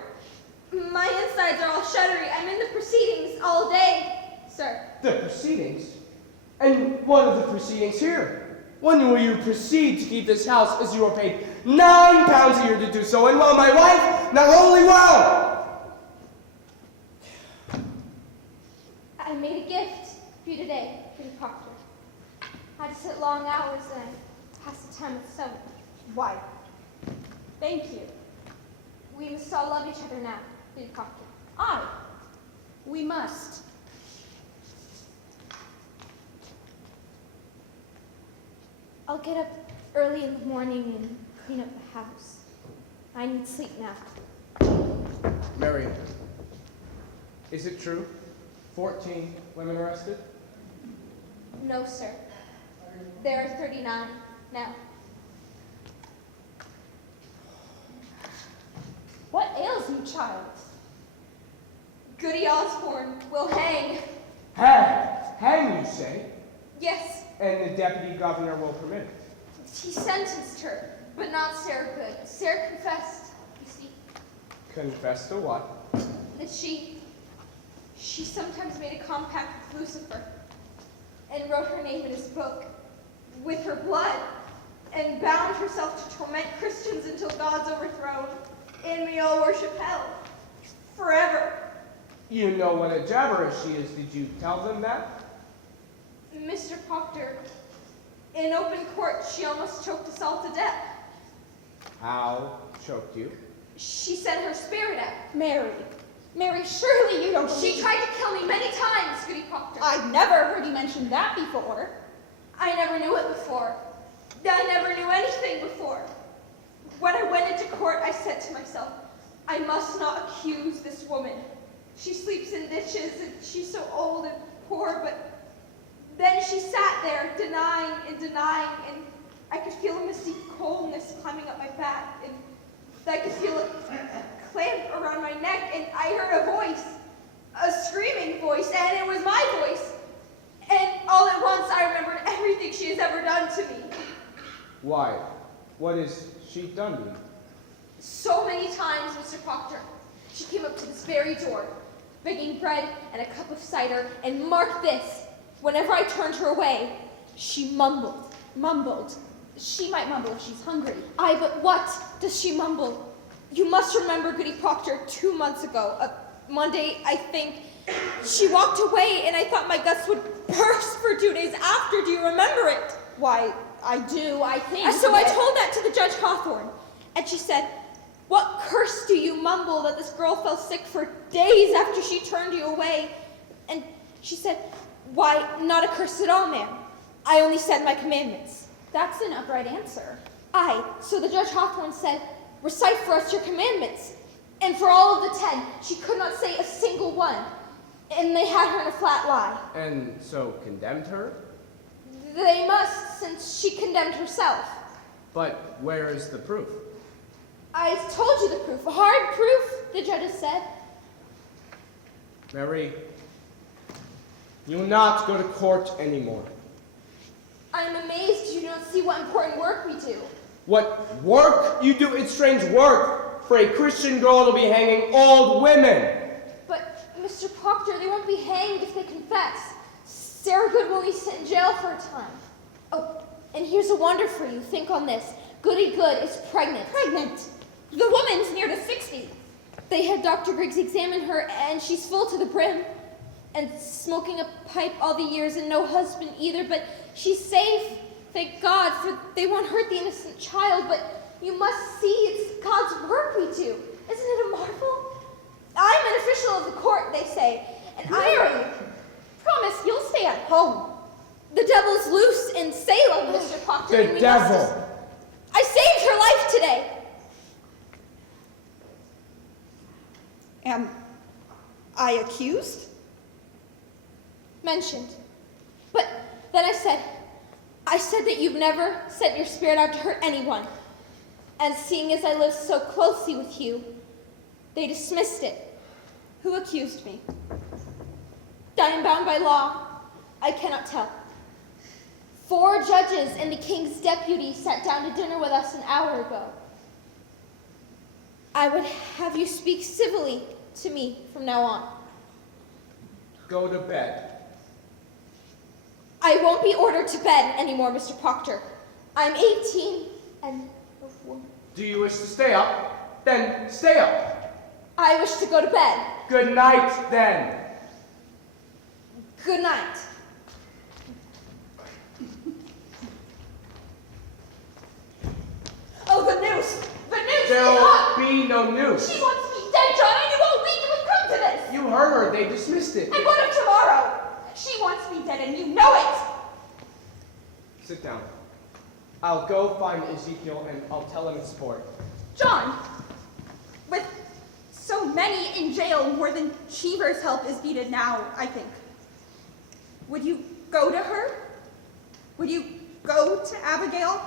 My insides are all shuddery. I'm in the proceedings all day, sir. The proceedings? And what are the proceedings here? When will you proceed to keep this house as you are paid £9 a year to do so, and while my wife not only well? I made a gift for you today, Mr. Proctor. I had to sit long hours and I passed the time with sewing. Why? Thank you. We must all love each other now, Mr. Proctor. We must. I'll get up early in the morning and clean up the house. I need sleep now. Mary, is it true? 14 women arrested? No, sir. There are 39 now. What ails you, child? Goody Osborne will hang. Hang! Hang, you say? Yes, And the deputy governor will permit it. He sentenced her, but not Sarah Good. Sarah confessed, you see, Confess to what? that she sometimes made a compact with Lucifer and wrote her name in his book with her blood and bound herself to torment Christians until God's overthrown and we all worship hell forever. You know what a jabber she is. Did you tell them that? Mr. Proctor, in open court, she almost choked us all to death. How choked you? She sent her spirit out. Mary, surely you don't She tried to kill me many times, Goody Proctor. I've never heard you mention that before. I never knew it before. I never knew anything before. When I went into court, I said to myself, I must not accuse this woman. She sleeps in ditches and she's so old and poor, but then she sat there denying and denying, and I could feel a misty coldness climbing up my back, and I could feel a clamp around my neck, and I heard a voice, a screaming voice, and it was my voice. And all at once I remembered everything she has ever done to me. Why? What has she done to you? So many times, Mr. Proctor, she came up to this very door, begging bread and a cup of cider, and mark this, whenever I turned her away, she mumbled. She might mumble if she's hungry. Aye, but what does she mumble? You must remember Goody Proctor 2 months ago, Monday, I think. She walked away, and I thought my guts would burst for 2 days after. Do you remember it? Why, I do, I think. So I told that to the Judge Hawthorne, and she said, "What curse do you mumble that this girl fell sick for days after she turned you away?" And she said, "Why, not a curse at all, ma'am. I only said my commandments." That's an upright answer. Aye, so the Judge Hawthorne said, "Recite for us your commandments." And for all of the 10, she could not say a single one. And they had her in a flat lie. And so condemned her? They must, since she condemned herself. But where is the proof? I told you the proof. Hard proof, the judges said. Mary, you will not go to court anymore. I'm amazed you don't see what important work we do. What work you do? It's strange work for a Christian girl to be hanging old women. But, Mr. Proctor, they won't be hanged if they confess. Sarah Good will be sent in jail for a time. Oh, and here's a wonder for you. Think on this. Goody Good is pregnant. Pregnant? The woman's near to 60. They had Dr. Griggs examine her, and she's full to the brim. And smoking a pipe all the years, and no husband either, but she's safe. Thank God, for they won't hurt the innocent child, but you must see it's God's work we do. Isn't it a marvel? I'm an official of the court, they say, and Mary, promise you'll stay at home. The devil's loose in Salem, Mr. Proctor. and The we devil. must- I saved her life today. Am I accused? Mentioned. But then I said that you've never sent your spirit out to hurt anyone. And seeing as I live so closely with you, they dismissed it. Who accused me? I am bound by law. I cannot tell. 4 judges and the king's deputy sat down to dinner with us an hour ago. I would have you speak civilly to me from now on. Go to bed. I won't be ordered to bed anymore, Mr. Proctor. I'm 18 and a woman. Do you wish to stay up? Then stay up. I wish to go to bed. Good night, then. Good night. Oh, the news! The news! There'll be no news. She wants me dead, John. I knew all week it would come to this. You heard her. They dismissed it. And what of tomorrow? She wants me dead and you know it! Sit down. I'll go find Ezekiel and I'll tell him it's sport. John, with so many in jail, more than Cheever's help is needed now, I think. Would you go to her? Would you go to Abigail?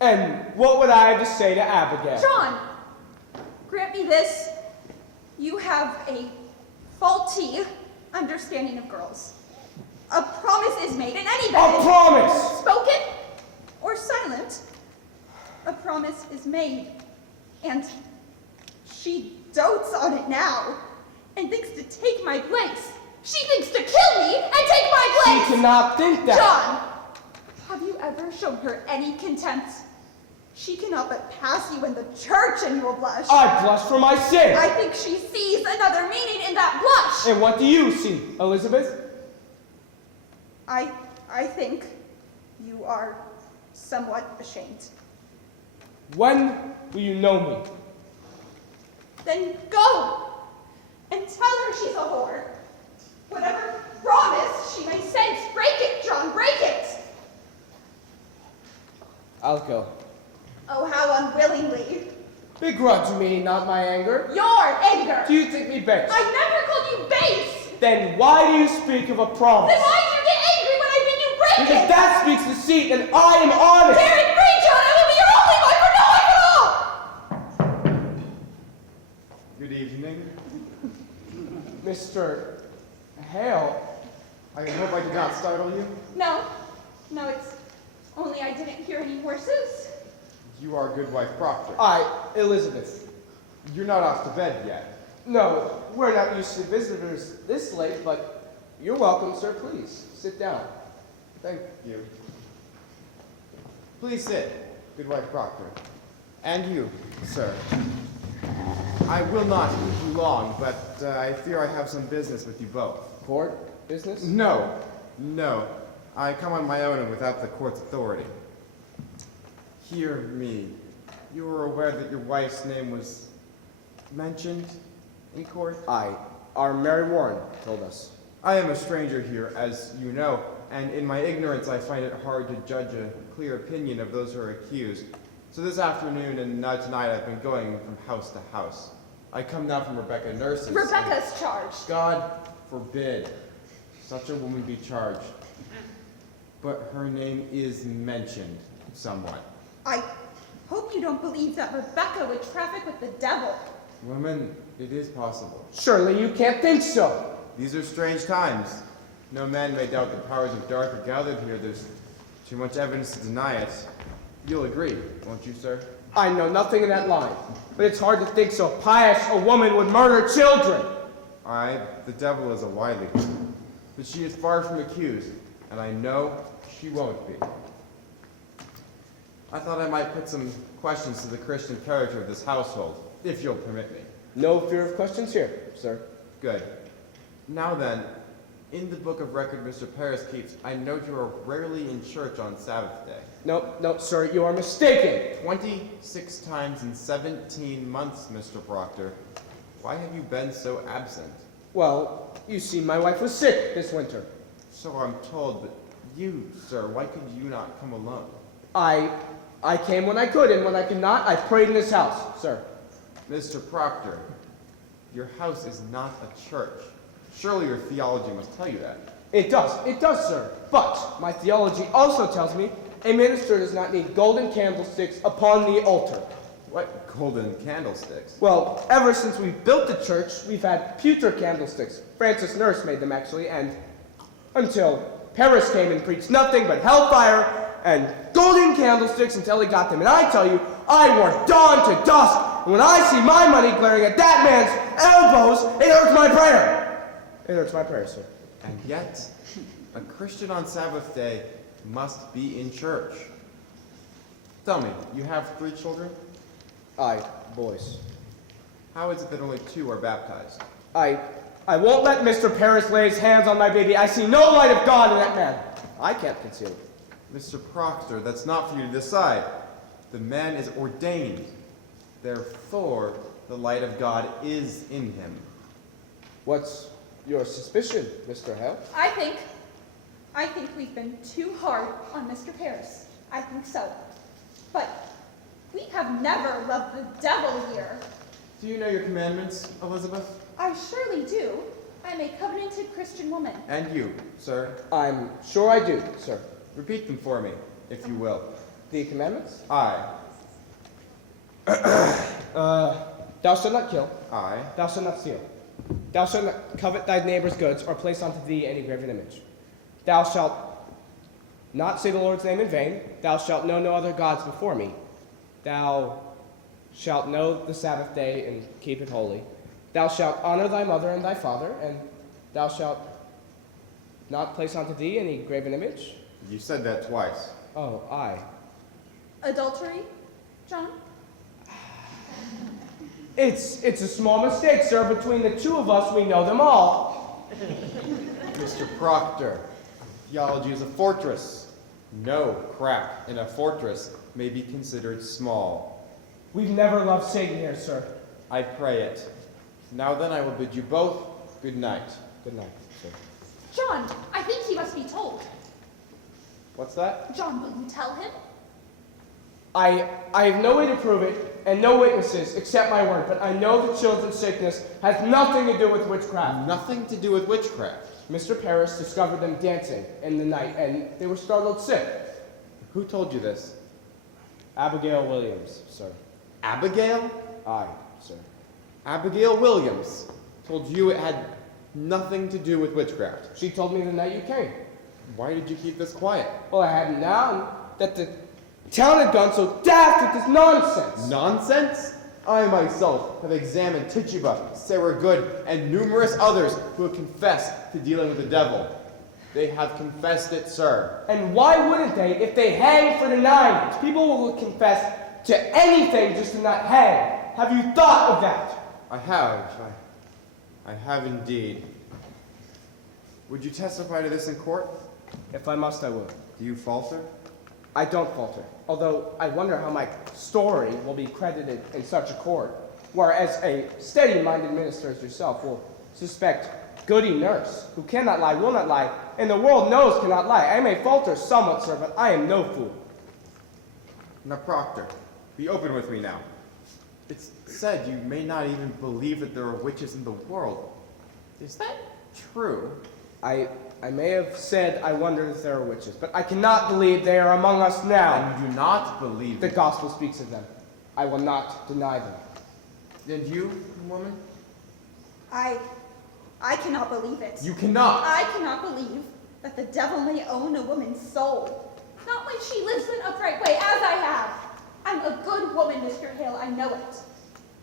And what would I have to say to Abigail? John, grant me this. You have a faulty understanding of girls. A promise is made in any event. A promise! Spoken or silent, a promise is made. And she dotes on it now and thinks to take my place. She thinks to kill me and take my place! She cannot think that. John, have you ever shown her any contempt? She cannot but pass you in the church and you will blush. I blush for my sin. I think she sees another meaning in that blush. And what do you see, Elizabeth? I think you are somewhat ashamed. When will you know me? Then go and tell her she's a whore. Whatever promise she may sense, break it, John, break it. I'll go. Oh, how unwillingly. Begrudge me, not my anger. Your anger. Do you think me base? I never called you base. Then why do you speak of a promise? Then why do you get angry when I bid you break wicked! Because that speaks deceit, and I am honest! Tear it free, John! I will be your only wife for no wife at all! Good evening. Mr. Hale, I hope I did not startle you. No, it's only I didn't hear any horses. You are Goodwife Proctor. Elizabeth. You're not off to bed yet. No, we're not used to visitors this late, but you're welcome, sir. Please, sit down. Thank you. Please sit, Goodwife Proctor. And you, sir. I will not keep you long, but I fear I have some business with you both. Court business? No. I come on my own and without the court's authority. Hear me. You were aware that your wife's name was mentioned in court? Our Mary Warren told us. I am a stranger here, as you know, and in my ignorance I find it hard to judge a clear opinion of those who are accused. So this afternoon and now tonight I've been going from house to house. I come now from Rebecca Nurse's. Rebecca's charged. God forbid such a woman be charged. But her name is mentioned somewhat. I hope you don't believe that Rebecca would traffic with the devil. Woman, it is possible. Surely you can't think so. These are strange times. No man may doubt the powers of dark are gathered here. There's too much evidence to deny it. You'll agree, won't you, sir? I know nothing in that line, but it's hard to think so pious a woman would murder children. The devil is a wily woman, but she is far from accused, and I know she won't be. I thought I might put some questions to the Christian character of this household, if you'll permit me. No fear of questions here, sir. Good. Now then, in the book of record Mr. Paris keeps, I note you are rarely in church on Sabbath day. No, sir, you are mistaken. 26 times in 17 months, Mr. Proctor. Why have you been so absent? Well, you see, my wife was sick this winter. So I'm told, but you, sir, why could you not come alone? I came when I could, and when I could not, I prayed in this house, sir. Mr. Proctor, your house is not a church. Surely your theology must tell you that. It does, sir. But my theology also tells me a minister does not need golden candlesticks upon the altar. What golden candlesticks? Well, ever since we built the church, we've had pewter candlesticks. Francis Nurse made them, actually, and until Paris came and preached nothing but hellfire and golden candlesticks until he got them. And I tell you, I work dawn to dusk, and when I see my money glaring at that man's elbows, it hurts my prayer. It hurts my prayer, sir. And yet, a Christian on Sabbath day must be in church. Tell me, you have 3 children? Boys. How is it that only 2 are baptized? I won't let Mr. Paris lay his hands on my baby. I see no light of God in that man. I can't conceal it. Mr. Proctor, that's not for you to decide. The man is ordained. Therefore, the light of God is in him. What's your suspicion, Mr. Hale? I think we've been too hard on Mr. Paris. I think so. But we have never loved the devil here. Do you know your commandments, Elizabeth? I surely do. I'm a covenanted Christian woman. And you, sir? I'm sure I do, sir. Repeat them for me, if you will. The commandments? I. Thou shalt not kill. I. Thou shalt not steal. Thou shalt not covet thy neighbor's goods or place unto thee any graven image. Thou shalt not say the Lord's name in vain. Thou shalt know no other gods before me. Thou shalt know the Sabbath day and keep it holy. Thou shalt honor thy mother and thy father, and thou shalt not place unto thee any graven image. You said that twice. Oh, I. Adultery, John? It's a small mistake, sir. Between the 2 of us, we know them all. Mr. Proctor, theology is a fortress. No crack in a fortress may be considered small. We've never loved Satan here, sir. I pray it. Now then, I will bid you both good night. Good night, sir. John, I think he must be told. What's that? John, will you tell him? I have no way to prove it, and no witnesses except my word, but I know the children's sickness has nothing to do with witchcraft. Nothing to do with witchcraft. Mr. Paris discovered them dancing in the night, and they were startled sick. Who told you this? Abigail Williams, sir. Abigail? Aye, sir. Abigail Williams told you it had nothing to do with witchcraft. She told me the night you came. Why did you keep this quiet? Well, I hadn't known that the town had gone so daft with this nonsense. Nonsense? I myself have examined Tituba, Sarah Good, and numerous others who have confessed to dealing with the devil. They have confessed it, sir. And why wouldn't they if they hang for the 90s? People will confess to anything just to not hang. Have you thought of that? I have. I have indeed. Would you testify to this in court? If I must, I will. Do you falter? I don't falter, although I wonder how my story will be credited in such a court, whereas a steady-minded minister as yourself will suspect Goody Nurse, who cannot lie, will not lie, and the world knows cannot lie. I may falter somewhat, sir, but I am no fool. Now, Proctor, be open with me now. It's said you may not even believe that there are witches in the world. Is that true? I may have said I wonder if there are witches, but I cannot believe they are among us now. And you do not believe The it. gospel speaks of them. I will not deny them. And you, woman? I cannot believe it. You cannot. I cannot believe that the devil may own a woman's soul. Not when she lives an upright way, as I have. I'm a good woman, Mr. Hale, I know it.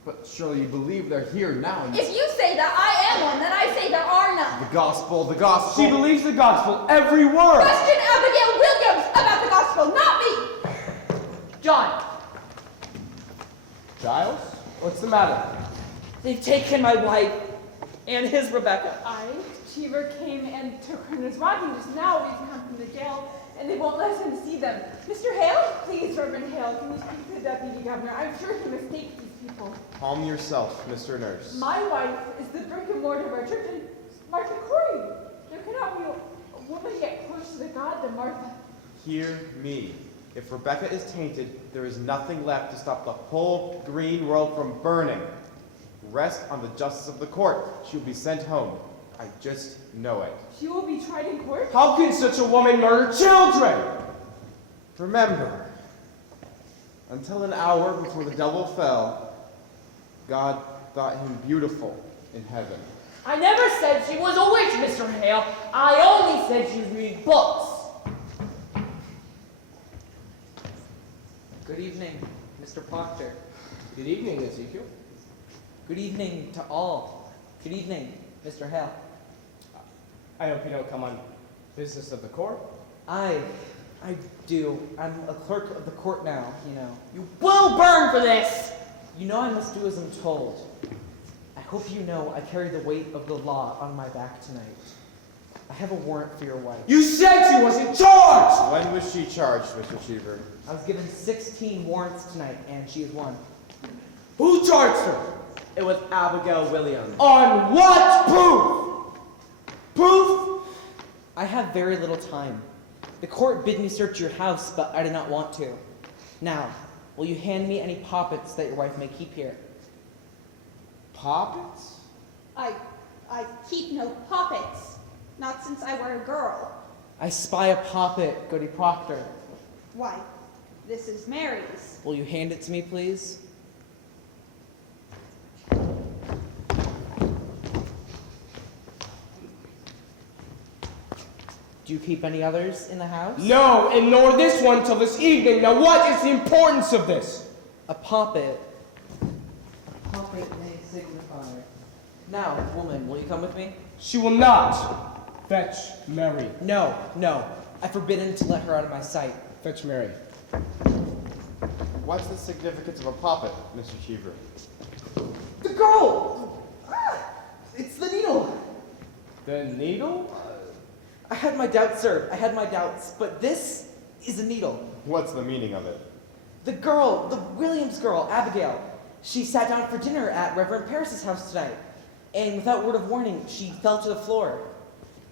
But surely you believe they're here now. And If you say that I am one, then I say there are none. the gospel, the gospel. She believes the gospel, every word. Question Abigail Williams about the gospel, not me. John, Giles, what's the matter? they've taken my wife and his Rebecca. Cheever came and took her as lodging just now. We've come from the jail, and they won't let him see them. Mr. Hale? Please, Reverend Hale, can you speak to the deputy governor? I'm sure he mistakes these people. Calm yourself, Mr. Nurse. My wife is the brick and mortar of our church, and Martha Corey. There cannot be a woman yet close to the God than Martha. Hear me. If Rebecca is tainted, there is nothing left to stop the whole green world from burning. Rest on the justice of the court. She will be sent home. I just know it. She will be tried in court? How can such a woman murder children? Remember, until an hour before the devil fell, God thought him beautiful in heaven. I never said she was a witch, Mr. Hale. I only said she read books. Good evening, Mr. Proctor. Good evening, Ezekiel. Good evening to all. Good evening, Mr. Hale. I hope you don't come on business of the court. I do. I'm a clerk of the court now, you know. You will burn for this! You know I must do as I'm told. I hope you know I carry the weight of the law on my back tonight. I have a warrant for your wife. You said she wasn't charged! When was she charged, Mr. Cheever? I was given 16 warrants tonight, and she is one. Who charged her? It was Abigail Williams. On what proof? Proof? I have very little time. The court bid me search your house, but I did not want to. Now, will you hand me any poppets that your wife may keep here? Poppets? I keep no poppets. Not since I were a girl. I spy a poppet, Goody Proctor. Why, this is Mary's. Will you hand it to me, please? Do you keep any others in the house? No, and nor this one till this evening. Now what is the importance of this? A poppet. A poppet may signify. Now, woman, will you come with me? She will not fetch Mary. No, no. I've forbidden to let her out of my sight. Fetch Mary. What's the significance of a poppet, Mr. Cheever? The girl! It's the needle! The needle? I had my doubts, sir. I had my doubts. But this is a needle. What's the meaning of it? The girl, the Williams girl, Abigail, she sat down for dinner at Reverend Paris's house tonight. And without word of warning, she fell to the floor.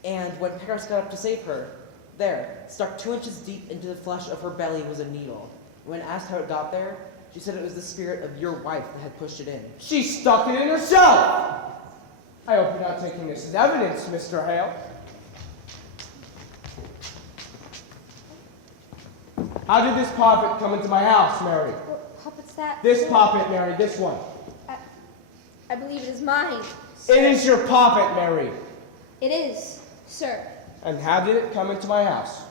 And when Paris got up to save her, there, stuck 2 inches deep into the flesh of her belly was a needle. When asked how it got there, she said it was the spirit of your wife that had pushed it in. She stuck it in herself! I hope you're not taking this as evidence, Mr. Hale. How did this puppet come into my house, Mary? What puppet's that? This sir? puppet, Mary, this one. I believe it is mine. It is your puppet, Mary. It is, sir. And how did it come into my house?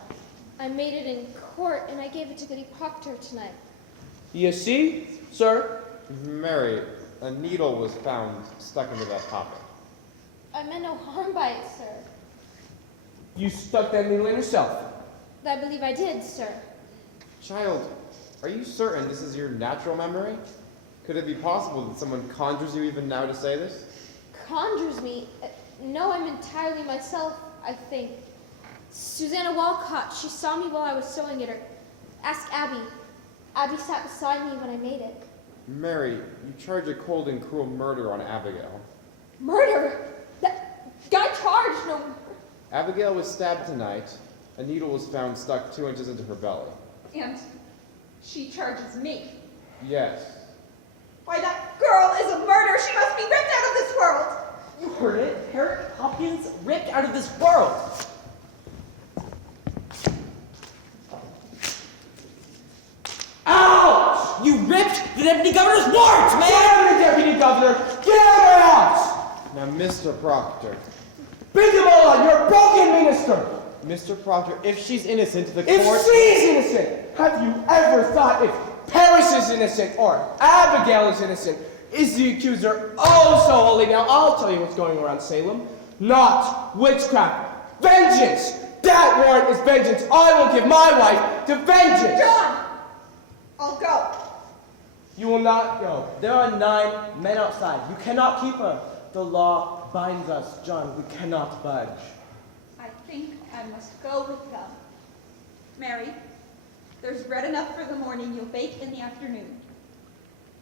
I made it in court and I gave it to Goody Proctor tonight. You see, sir? Mary, a needle was found stuck into that puppet. I meant no harm by it, sir. You stuck that needle in yourself. I believe I did, sir. Child, are you certain this is your natural memory? Could it be possible that someone conjures you even now to say this? Conjures me? No, I'm entirely myself, I think. Susanna Walcott, she saw me while I was sewing it, or ask Abby. Abby sat beside me when I made it. Mary, you charge a cold and cruel murder on Abigail. Murder? That guy charged no. Abigail was stabbed tonight. A needle was found stuck 2 inches into her belly. And she charges me. Yes. Why, that girl is a murderer. She must be ripped out of this world. You heard it. Harriet Hopkins ripped out of this world. Ouch! You ripped the deputy governor's warrant, man! Damn the deputy governor! Get out of my house! Now, Mr. Proctor. Bisabola, you're a broken minister! Mr. Proctor, if she's innocent, the If court... she's innocent, have you ever thought if Paris is innocent or Abigail is innocent, is the accuser oh so holy? Now, I'll tell you what's going around Salem. Not witchcraft. Vengeance! That warrant is vengeance. I will give my wife to vengeance! John! I'll go. You will not go. There are 9 men outside. You cannot keep her. The law binds us, John. We cannot budge. I think I must go with them. Mary, there's bread enough for the morning. You'll bake in the afternoon.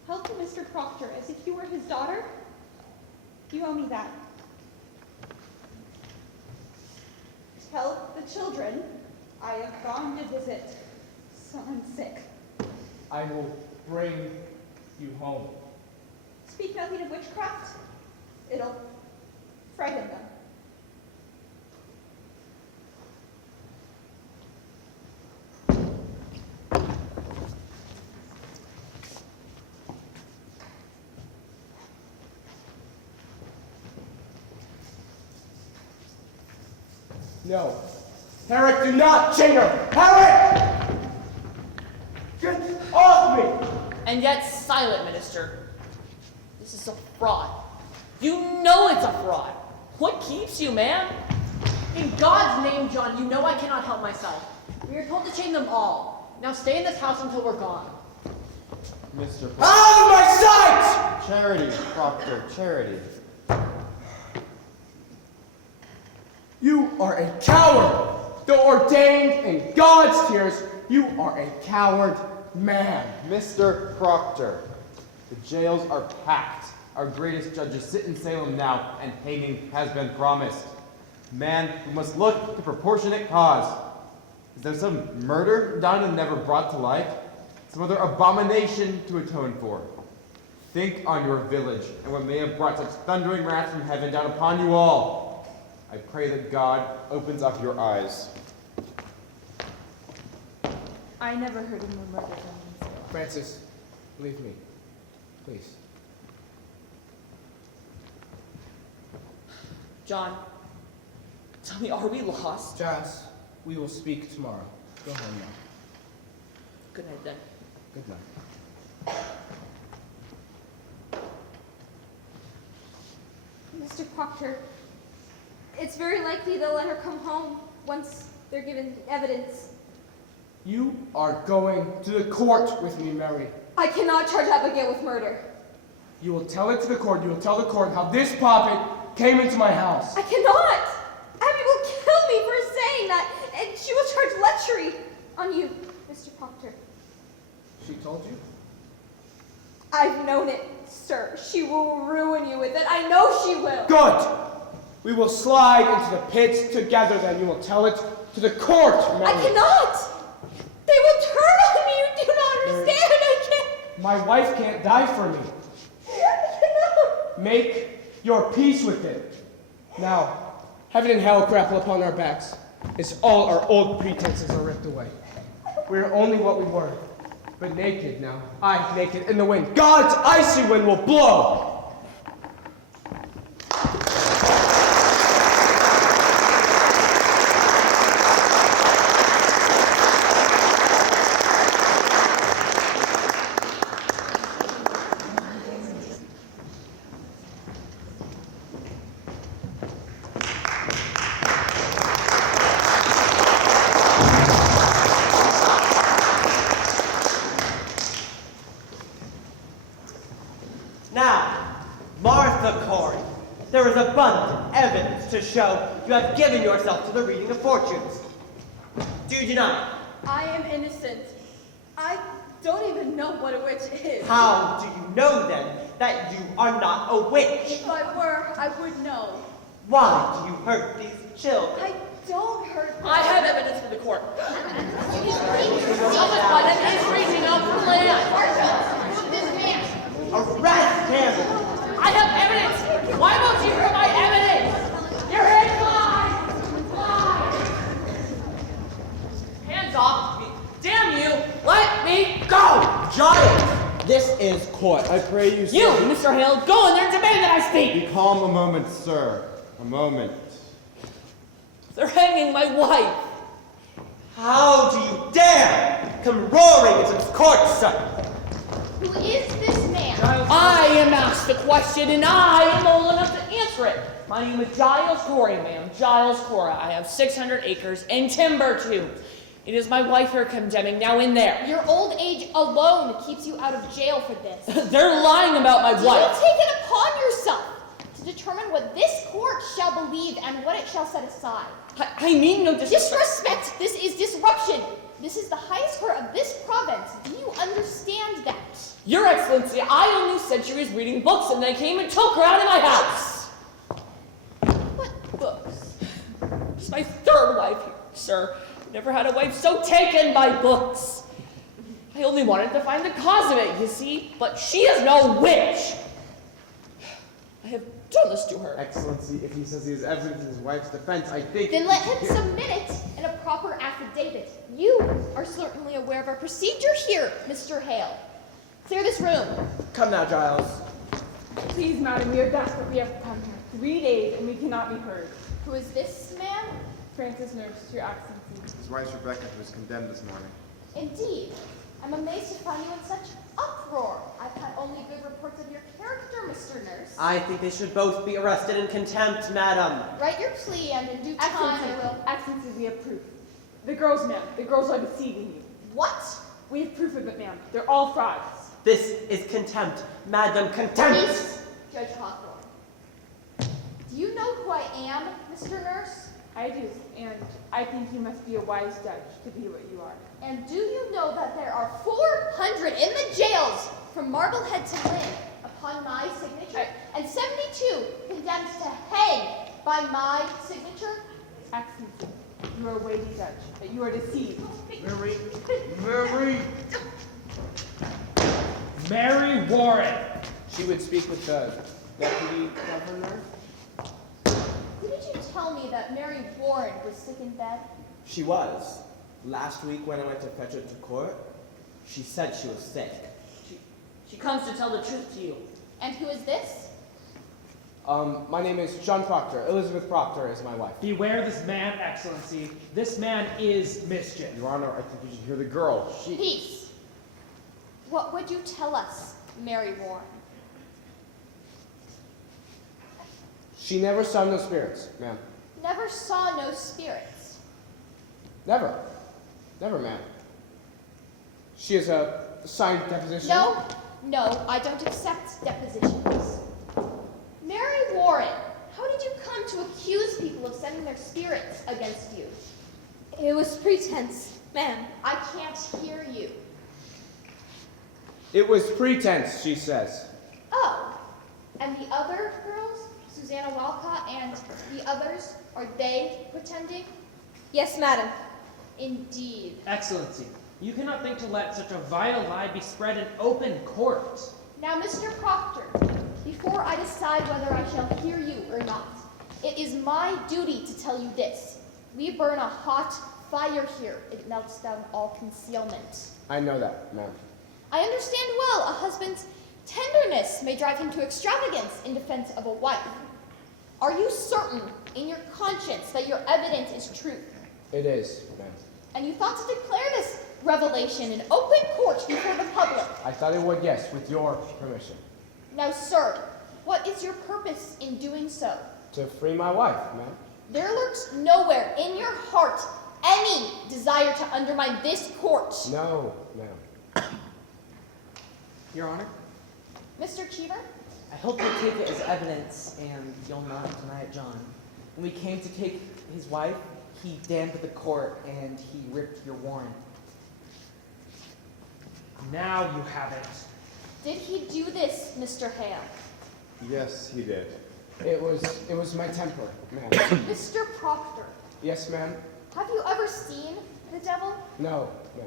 Help Mr. Proctor as if you were his daughter. You owe me that. Tell the children I have gone to visit someone sick. I will bring you home. Speak nothing of witchcraft. It'll frighten them. No. Herrick, do not chain her! Herrick! Get off me! And yet silent, minister. This is a fraud. You know it's a fraud. What keeps you, man? In God's name, John, you know I cannot help myself. We are told to chain them all. Now stay in this house until we're gone. Mr. Proctor. Out of my sight! Charity, Proctor, charity. You are a coward! Though ordained in God's tears, you are a coward man. Mr. Proctor, the jails are packed. Our greatest judges sit in Salem now, and hanging has been promised. Man, we must look to proportionate cause. Is there some murder done and never brought to light? Some other abomination to atone for? Think on your village, and what may have brought such thundering wrath from heaven down upon you all. I pray that God opens up your eyes. I never heard of no murder done in Salem. Francis, leave me. Please. John, tell me, are we lost? Jazz, we will speak tomorrow. Go home now. Good night, then. Good night. Mr. Proctor, it's very likely they'll let her come home once they're given evidence. You are going to the court with me, Mary. I cannot charge Abigail with murder. You will tell it to the court. You will tell the court how this puppet came into my house. I cannot! Abby will kill me for saying that, and she will charge lechery on you, Mr. Proctor. She told you? I've known it, sir. She will ruin you with it. I know she will. Good! We will slide into the pits together, then. You will tell it to the court, Mary. I cannot! They will turn on me. You do not understand. I can't. My wife can't die for me. I cannot. Make your peace with it. Now, heaven and hell grapple upon our backs, as all our old pretenses are ripped away. I We're only what we were. But naked now. I naked in the wind. God's icy wind will blow. Now, Martha Corey, there is abundant evidence to show you have given yourself to the reading of fortunes. Do you deny? I am innocent. I don't even know what a witch is. How do you know then that you are not a witch? If I were, I would know. Why do you hurt these children? I don't hurt them. I have evidence for the court. Someone is reaching out for land. Arrest him! I have evidence. Why won't you hear my evidence? Your hands fly! Hands off me. Damn you! Let me go! Giles, this is court. I pray you, sir. You, Mr. Hale, go in there and demand that I speak! Be calm a moment, sir. A moment. They're hanging my wife. How do you dare come roaring into this court, sir? Who is this man? I am asked the question, and I am old enough to answer it. My name is Giles Corey, ma'am. Giles Corey. I have 600 acres and timber, too. It is my wife you're condemning. Now in there. Your old age alone keeps you out of jail for this. They're lying about my Do wife. you take it upon yourself to determine what this court shall believe and what it shall set aside? I mean no disrespect. Disrespect! This is disruption! This is the highest court of this province. Do you understand that? Your Excellency, I only said she was reading books and they came and took her out of my house. What books? She's my third wife, sir. Never had a wife so taken by books. I only wanted to find the cause of it, you see, but she is no witch. I have done this to her. Excellency, if he says he has evidence in his wife's defense, I think... Then let him submit it in a proper affidavit. You are certainly aware of our procedure here, Mr. Hale. Clear this room. Come now, Giles. Please, madam, we are desperate. We have come here 3 days and we cannot be heard. Who is this man? Francis Nurse, your Excellency. His wife Rebecca, who was condemned this morning. Indeed. I'm amazed to find you in such uproar. I've had only good reports of your character, Mr. Nurse. I think they should both be arrested in contempt, madam. Write your plea, and in due time I will... Excellency, we have proof. The girls, ma'am. The girls are deceiving you. What? We have proof of it, ma'am. They're all frauds. This is contempt, madam, contempt. Peace, Judge Hawthorne. Do you know who I am, Mr. Nurse? I do, and I think you must be a wise judge to be what you are. And do you know that there are 400 in the jails from Marblehead to Lynn upon my signature, and 72 condemned to hang by my signature? Excellency, you are a weighty judge, but you are deceived. Mary Warren. She would speak with the deputy governor. Didn't you tell me that Mary Warren was sick in bed? She was. Last week when I went to fetch her to court, she said she was sick. She comes to tell the truth to you. And who is this? My name is John Proctor. Elizabeth Proctor is my wife. Beware this man, Excellency. This man is mischief. Your Honor, I think you should hear the girl. She... Peace. What would you tell us, Mary Warren? She never saw no spirits, ma'am. Never saw no spirits. Never. Never, ma'am. She is a signed deposition. No, I don't accept depositions. Mary Warren, how did you come to accuse people of sending their spirits against you? It was pretense, ma'am. I can't hear you. It was pretense, she says. Oh, and the other girls, Susanna Walcott and the others, are they pretending? Yes, madam. Indeed. Excellency, you cannot think to let such a vile lie be spread in open court. Now, Mr. Proctor, before I decide whether I shall hear you or not, it is my duty to tell you this. We burn a hot fire here. It melts down all concealment. I know that, ma'am. I understand well a husband's tenderness may drive him to extravagance in defense of a wife. Are you certain in your conscience that your evidence is truth? It is, ma'am. And you thought to declare this revelation in open court before the public? I thought it would, yes, with your permission. Now, sir, what is your purpose in doing so? To free my wife, ma'am. There lurks nowhere in your heart any desire to undermine this court. No, ma'am. Your Honor, Mr. Cheever? I hope you'll take it as evidence and you'll not deny it, John. When we came to take his wife, he damned the court and he ripped your warrant. Now you have it. Did he do this, Mr. Hale? Yes, he did. It was my temper, ma'am. Mr. Proctor, Yes, ma'am? have you ever seen the devil? No, ma'am.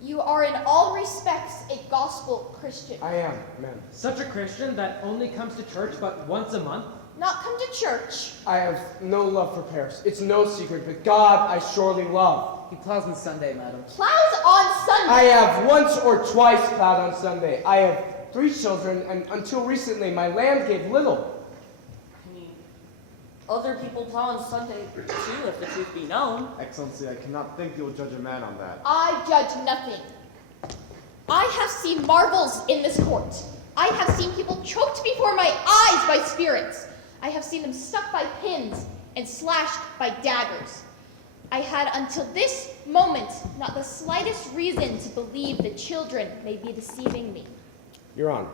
You are in all respects a gospel Christian. I am, ma'am. Such a Christian that only comes to church but once a month? Not come to church. I have no love for Paris. It's no secret, but God I surely love. He plows on Sunday, madam. Plows on Sunday. I have once or twice plowed on Sunday. I have 3 children, and until recently my land gave little. I mean, other people plow on Sunday too, if the truth be known. Excellency, I cannot think you'll judge a man on that. I judge nothing. I have seen marvels in this court. I have seen people choked before my eyes by spirits. I have seen them stuck by pins and slashed by daggers. I had until this moment not the slightest reason to believe the children may be deceiving me. Your Honor,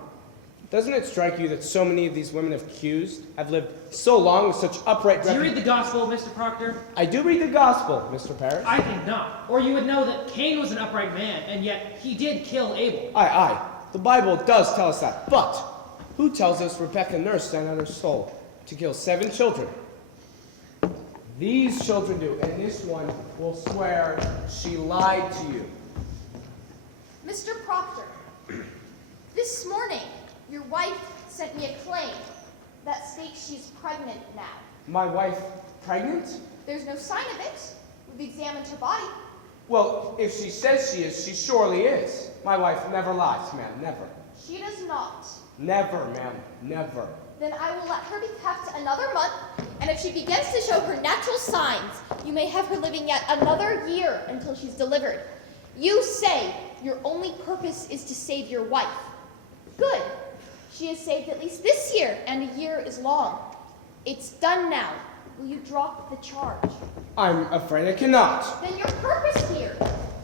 doesn't it strike you that so many of these women accused have lived so long with such upright... Do you read the gospel, Mr. Proctor? I do read the gospel, Mr. Parrish. I think not. Or you would know that Cain was an upright man, and yet he did kill Abel. Aye. The Bible does tell us that. But who tells us Rebecca nursed down on her soul to kill 7 children? These children do, and this one will swear she lied to you. Mr. Proctor, this morning your wife sent me a claim that states she's pregnant now. My wife pregnant? There's no sign of it. We've examined her body. Well, if she says she is, she surely is. My wife never lies, ma'am, never. She does not. Never, ma'am, never. Then I will let her be kept another month, and if she begins to show her natural signs, you may have her living yet another year until she's delivered. You say your only purpose is to save your wife. Good. She is saved at least this year, and a year is long. It's done now. Will you drop the charge? I'm afraid I cannot. Then your purpose here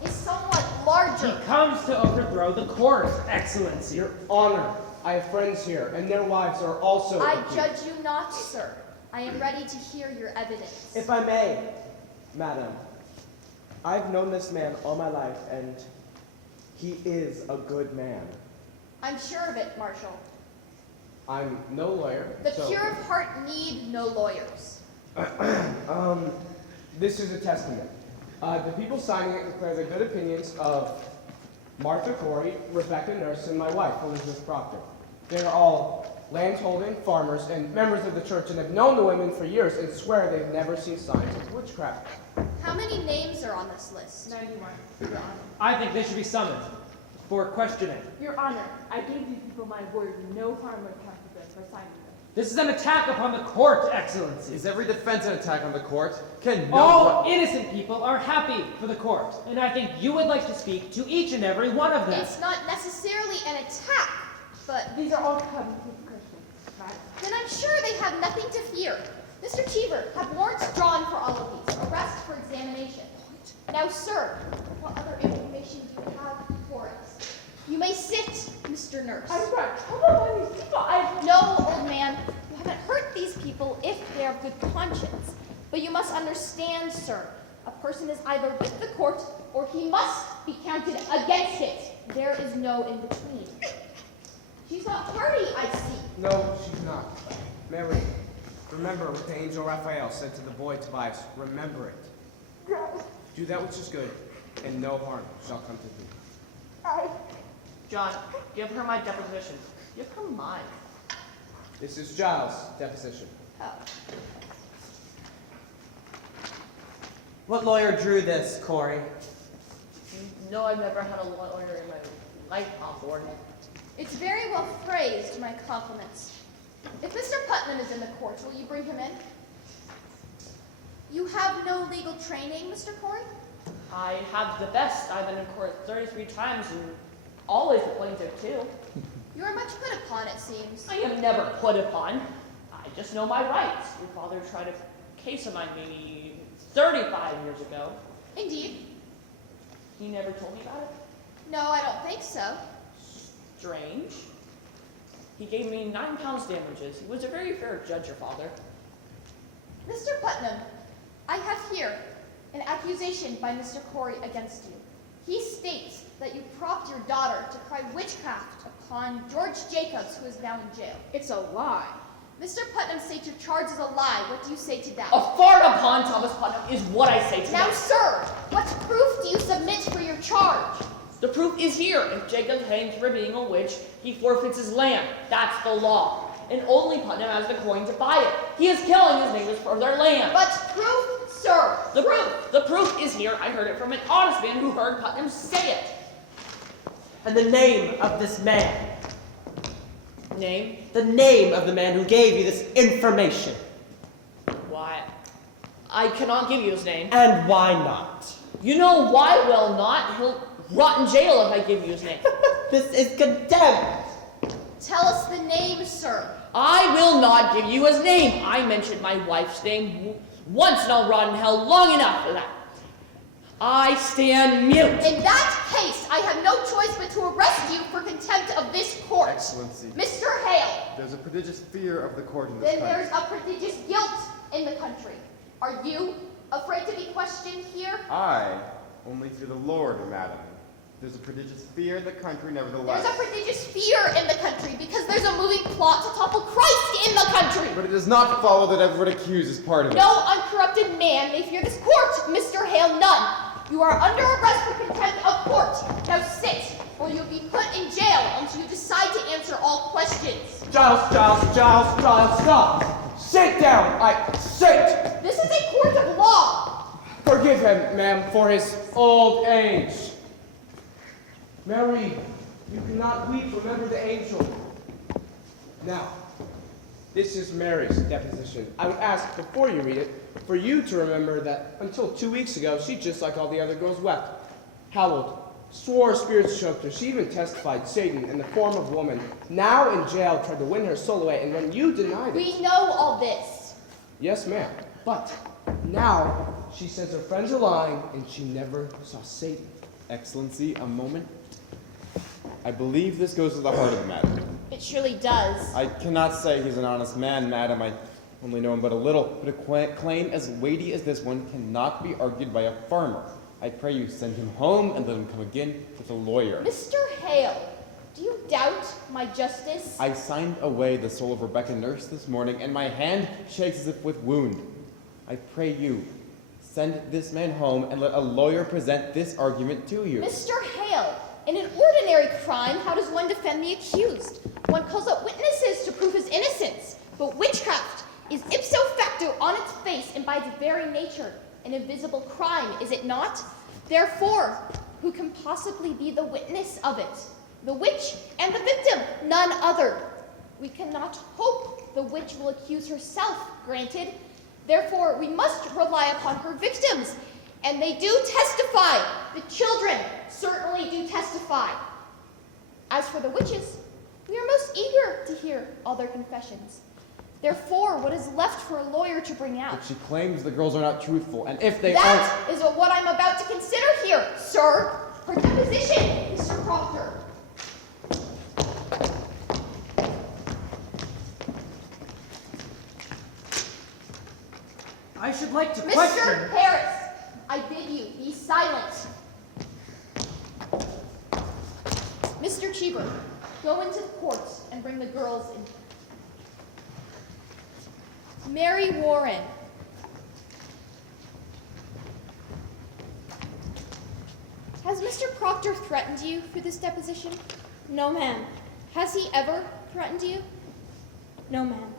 is somewhat larger. He comes to overthrow the court, Excellency. Your Honor, I have friends here, and their wives are also I accused. judge you not, sir. I am ready to hear your evidence. If I may, madam, I've known this man all my life, and he is a good man. I'm sure of it, Marshal. I'm no lawyer. The so... pure of heart need no lawyers. This is a testament. The people signing it declare their good opinions of Martha Corey, Rebecca Nurse, and my wife, Elizabeth Proctor. They are all landholding, farmers, and members of the church, and have known the women for years and swear they've never seen signs of witchcraft. How many names are on this list? 91. Your Honor. I think they should be summoned for questioning. Your Honor, I gave these people my word. No harm would come to them for signing them. This is an attack upon the court, Excellency. Is every defense an attack on the court? Can no All one... innocent people are happy for the court, and I think you would like to speak to each and every one of them. It's not necessarily an attack, but These are all covenanted Christians, madam. then I'm sure they have nothing to fear. Mr. Cheever, have warrants drawn for all of these. Arrest for examination. Now, sir, what other information do you have for us? You may sit, Mr. Nurse. I've got trouble with these people. No, old man, you haven't hurt these people if they are of good conscience. But you must understand, sir, a person is either with the court or he must be counted against it. There is no in between. She's not party, I see. No, she's not. Mary, remember what the angel Raphael said to the boy Tobias. Remember it. Do that which is good, and no harm shall come to thee. John, give her my deposition. Give her mine. This is Giles' deposition. Oh. What lawyer drew this, Corey? No, I've never had a lawyer in my life before. It's very well phrased, my compliments. If Mr. Putnam is in the court, will you bring him in? You have no legal training, Mr. Corey? I have the best. I've been in court 33 times and always the plaintiff too. You are much put upon, it seems. I am never put upon. I just know my rights. Your father tried a case of mine maybe 35 years ago. Indeed. He never told me about it. No, I don't think so. Strange. He gave me £9 damages. He was a very fair judge, your father. Mr. Putnam, I have here an accusation by Mr. Corey against you. He states that you propped your daughter to cry witchcraft upon George Jacobs, who is now in jail. It's a lie. Mr. Putnam states your charge is a lie. What do you say to that? A fart upon Thomas Putnam is what I say to Now, that. sir, what proof do you submit for your charge? The proof is here. If Jacob hangs for being a witch, he forfeits his land. That's the law. And only Putnam has the coin to buy it. He is killing his neighbors for their land. But proof, sir. The proof is here. I heard it from an honest man who heard Putnam say it. And the name of this man. Name? The name of the man who gave you this information. Why? I cannot give you his name. And why not? You know why? Well, not. He'll rot in jail if I give you his name. This is contempt. Tell us the name, sir. I will not give you his name. I mentioned my wife's name once and I'll rot in hell long enough for that. I stand mute. In that case, I have no choice but to arrest you for contempt of this court. Excellency. Mr. Hale. There's a prodigious fear of the court in this Then country. there's a prodigious guilt in the country. Are you afraid to be questioned here? I only fear the Lord, madam. There's a prodigious fear in the country, nevertheless. There's a prodigious fear in the country because there's a moving plot to topple Christ in the country. But it does not follow that everyone accused is part of it. No uncorrupted man may fear this court, Mr. Hale, none. You are under arrest for contempt of court. Now sit, or you'll be put in jail until you decide to answer all questions. Giles, stop! Sit down! Sit! This is a court of law. Forgive him, ma'am, for his old age. Mary, you cannot weep. Remember the angel. Now, this is Mary's deposition. I would ask, before you read it, for you to remember that until 2 weeks ago, she, just like all the other girls, wept, howled, swore spirits choked her. She even testified Satan in the form of woman, now in jail, tried to win her soul away, and when you denied it... We know all this. Yes, ma'am. But now she says her friends are lying, and she never saw Satan. Excellency, a moment. I believe this goes to the heart of the matter. It surely does. I cannot say he's an honest man, madam. I only know him but a little. But a claim as weighty as this one cannot be argued by a farmer. I pray you send him home and let him come again with a lawyer. Mr. Hale, do you doubt my justice? I signed away the soul of Rebecca Nurse this morning, and my hand shakes as if with wound. I pray you, send this man home and let a lawyer present this argument to you. Mr. Hale, in an ordinary crime, how does one defend the accused? One calls up witnesses to prove his innocence. But witchcraft is ipso facto on its face and by its very nature an invisible crime, is it not? Therefore, who can possibly be the witness of it? The witch and the victim, none other. We cannot hope the witch will accuse herself, granted. Therefore, we must rely upon her victims. And they do testify. The children certainly do testify. As for the witches, we are most eager to hear all their confessions. Therefore, what is left for a lawyer to bring out? But she claims the girls are not truthful, and if they That is what I'm about to consider here, sir. Her deposition, Mr. Proctor. I should like to Mr. question... Harris, I bid you be silent. Mr. Cheever, go into the court and bring the girls in. Mary Warren. Has Mr. Proctor threatened you for this deposition? No, ma'am. Has he ever threatened you? No, ma'am.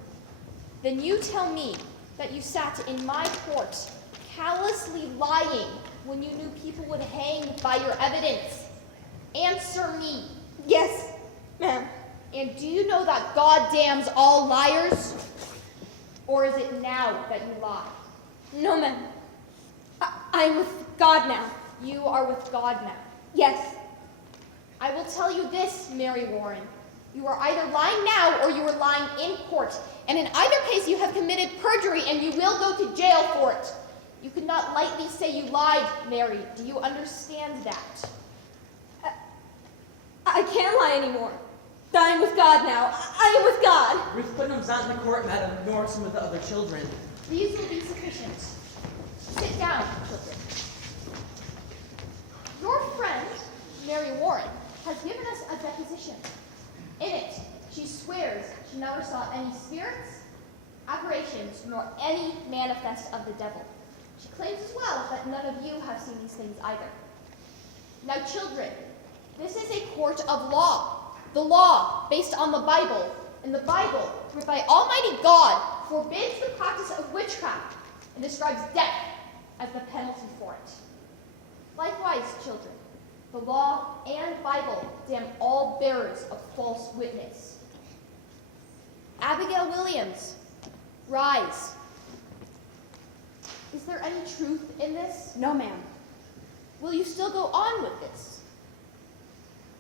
Then you tell me that you sat in my court callously lying when you knew people would hang by your evidence? Answer me. Yes, ma'am. And do you know that God damns all liars? Or is it now that you lie? No, ma'am. I'm with God now. You are with God now. Yes. I will tell you this, Mary Warren. You are either lying now or you are lying in court. And in either case, you have committed perjury and you will go to jail for it. You could not lightly say you lied, Mary. Do you understand that? I can't lie anymore. I'm with God now. I am with God. Ruth Putnam's not in the court, madam, nor some of the other children. These will be sufficient. Sit down, children. Your friend, Mary Warren, has given us a deposition. In it, she swears she never saw any spirits, apparitions, nor any manifest of the devil. She claims as well that none of you have seen these things either. Now, children, this is a court of law. The law, based on the Bible, and the Bible, written by Almighty God, forbids the practice of witchcraft and describes death as the penalty for it. Likewise, children, the law and Bible damn all bearers of false witness. Abigail Williams, rise. Is there any truth in this? No, ma'am. Will you still go on with this?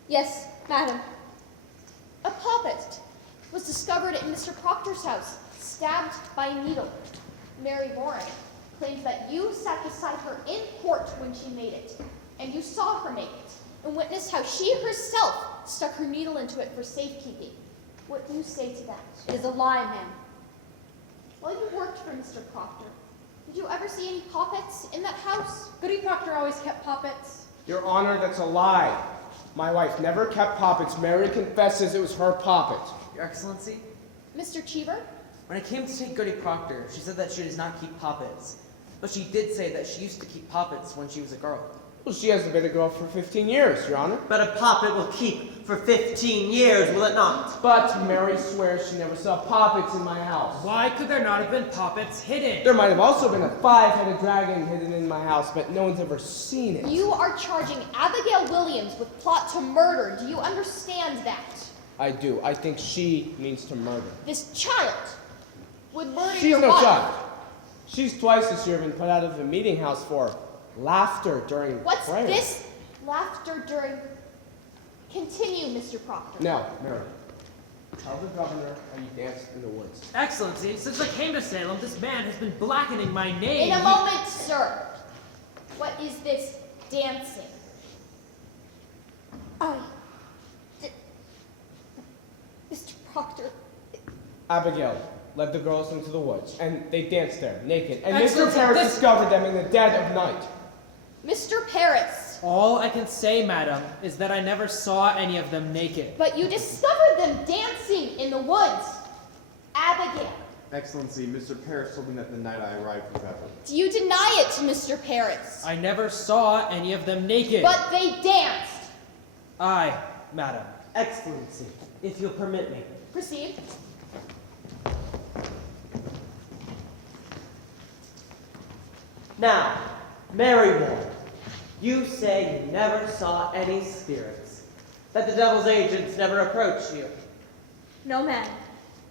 Yes, madam. A puppet was discovered in Mr. Proctor's house, stabbed by a needle. Mary Warren claims that you sat beside her in court when she made it, and you saw her make it, and witnessed how she herself stuck her needle into it for safekeeping. What do you say to that? It is a lie, ma'am. While you worked for Mr. Proctor, did you ever see any puppets in that house? Goody Proctor always kept puppets. Your Honor, that's a lie. My wife never kept puppets. Mary confesses it was her puppet. Your Excellency, Mr. Cheever? when it came to take Goody Proctor, she said that she does not keep puppets. But she did say that she used to keep puppets when she was a girl. Well, she hasn't been a girl for 15 years, Your Honor. But a puppet will keep for 15 years, will it not? But Mary swears she never saw puppets in my house. Why could there not have been puppets hidden? There might have also been a 5-headed dragon hidden in my house, but no one's ever seen it. You are charging Abigail Williams with plot to murder. Do you understand that? I do. I think she means to murder. This child would murder She's your no wife. child. She's twice this year been put out of the meeting house for laughter during What's prayer. this? Laughter during... Continue, Mr. Proctor. Now, Mary, tell the governor how you danced in the woods. Excellency, since I came to Salem, this man has been blackening my name. In a moment, sir. What is this dancing? Mr. Proctor. Abigail led the girls into the woods, and they danced there, naked. And Mr. Excellency, Parrott this- discovered them in the dead of night. Mr. Paris. All I can say, madam, is that I never saw any of them naked. But you discovered them dancing in the woods. Abigail. Excellency, Mr. Paris told me that the night I arrived with Evan. Do you deny it, Mr. Paris? I never saw any of them naked. But they danced. Aye, madam. Excellency, if you'll permit me. Proceed. Now, Mary Warren, you say you never saw any spirits, that the devil's agents never approached you. No, ma'am.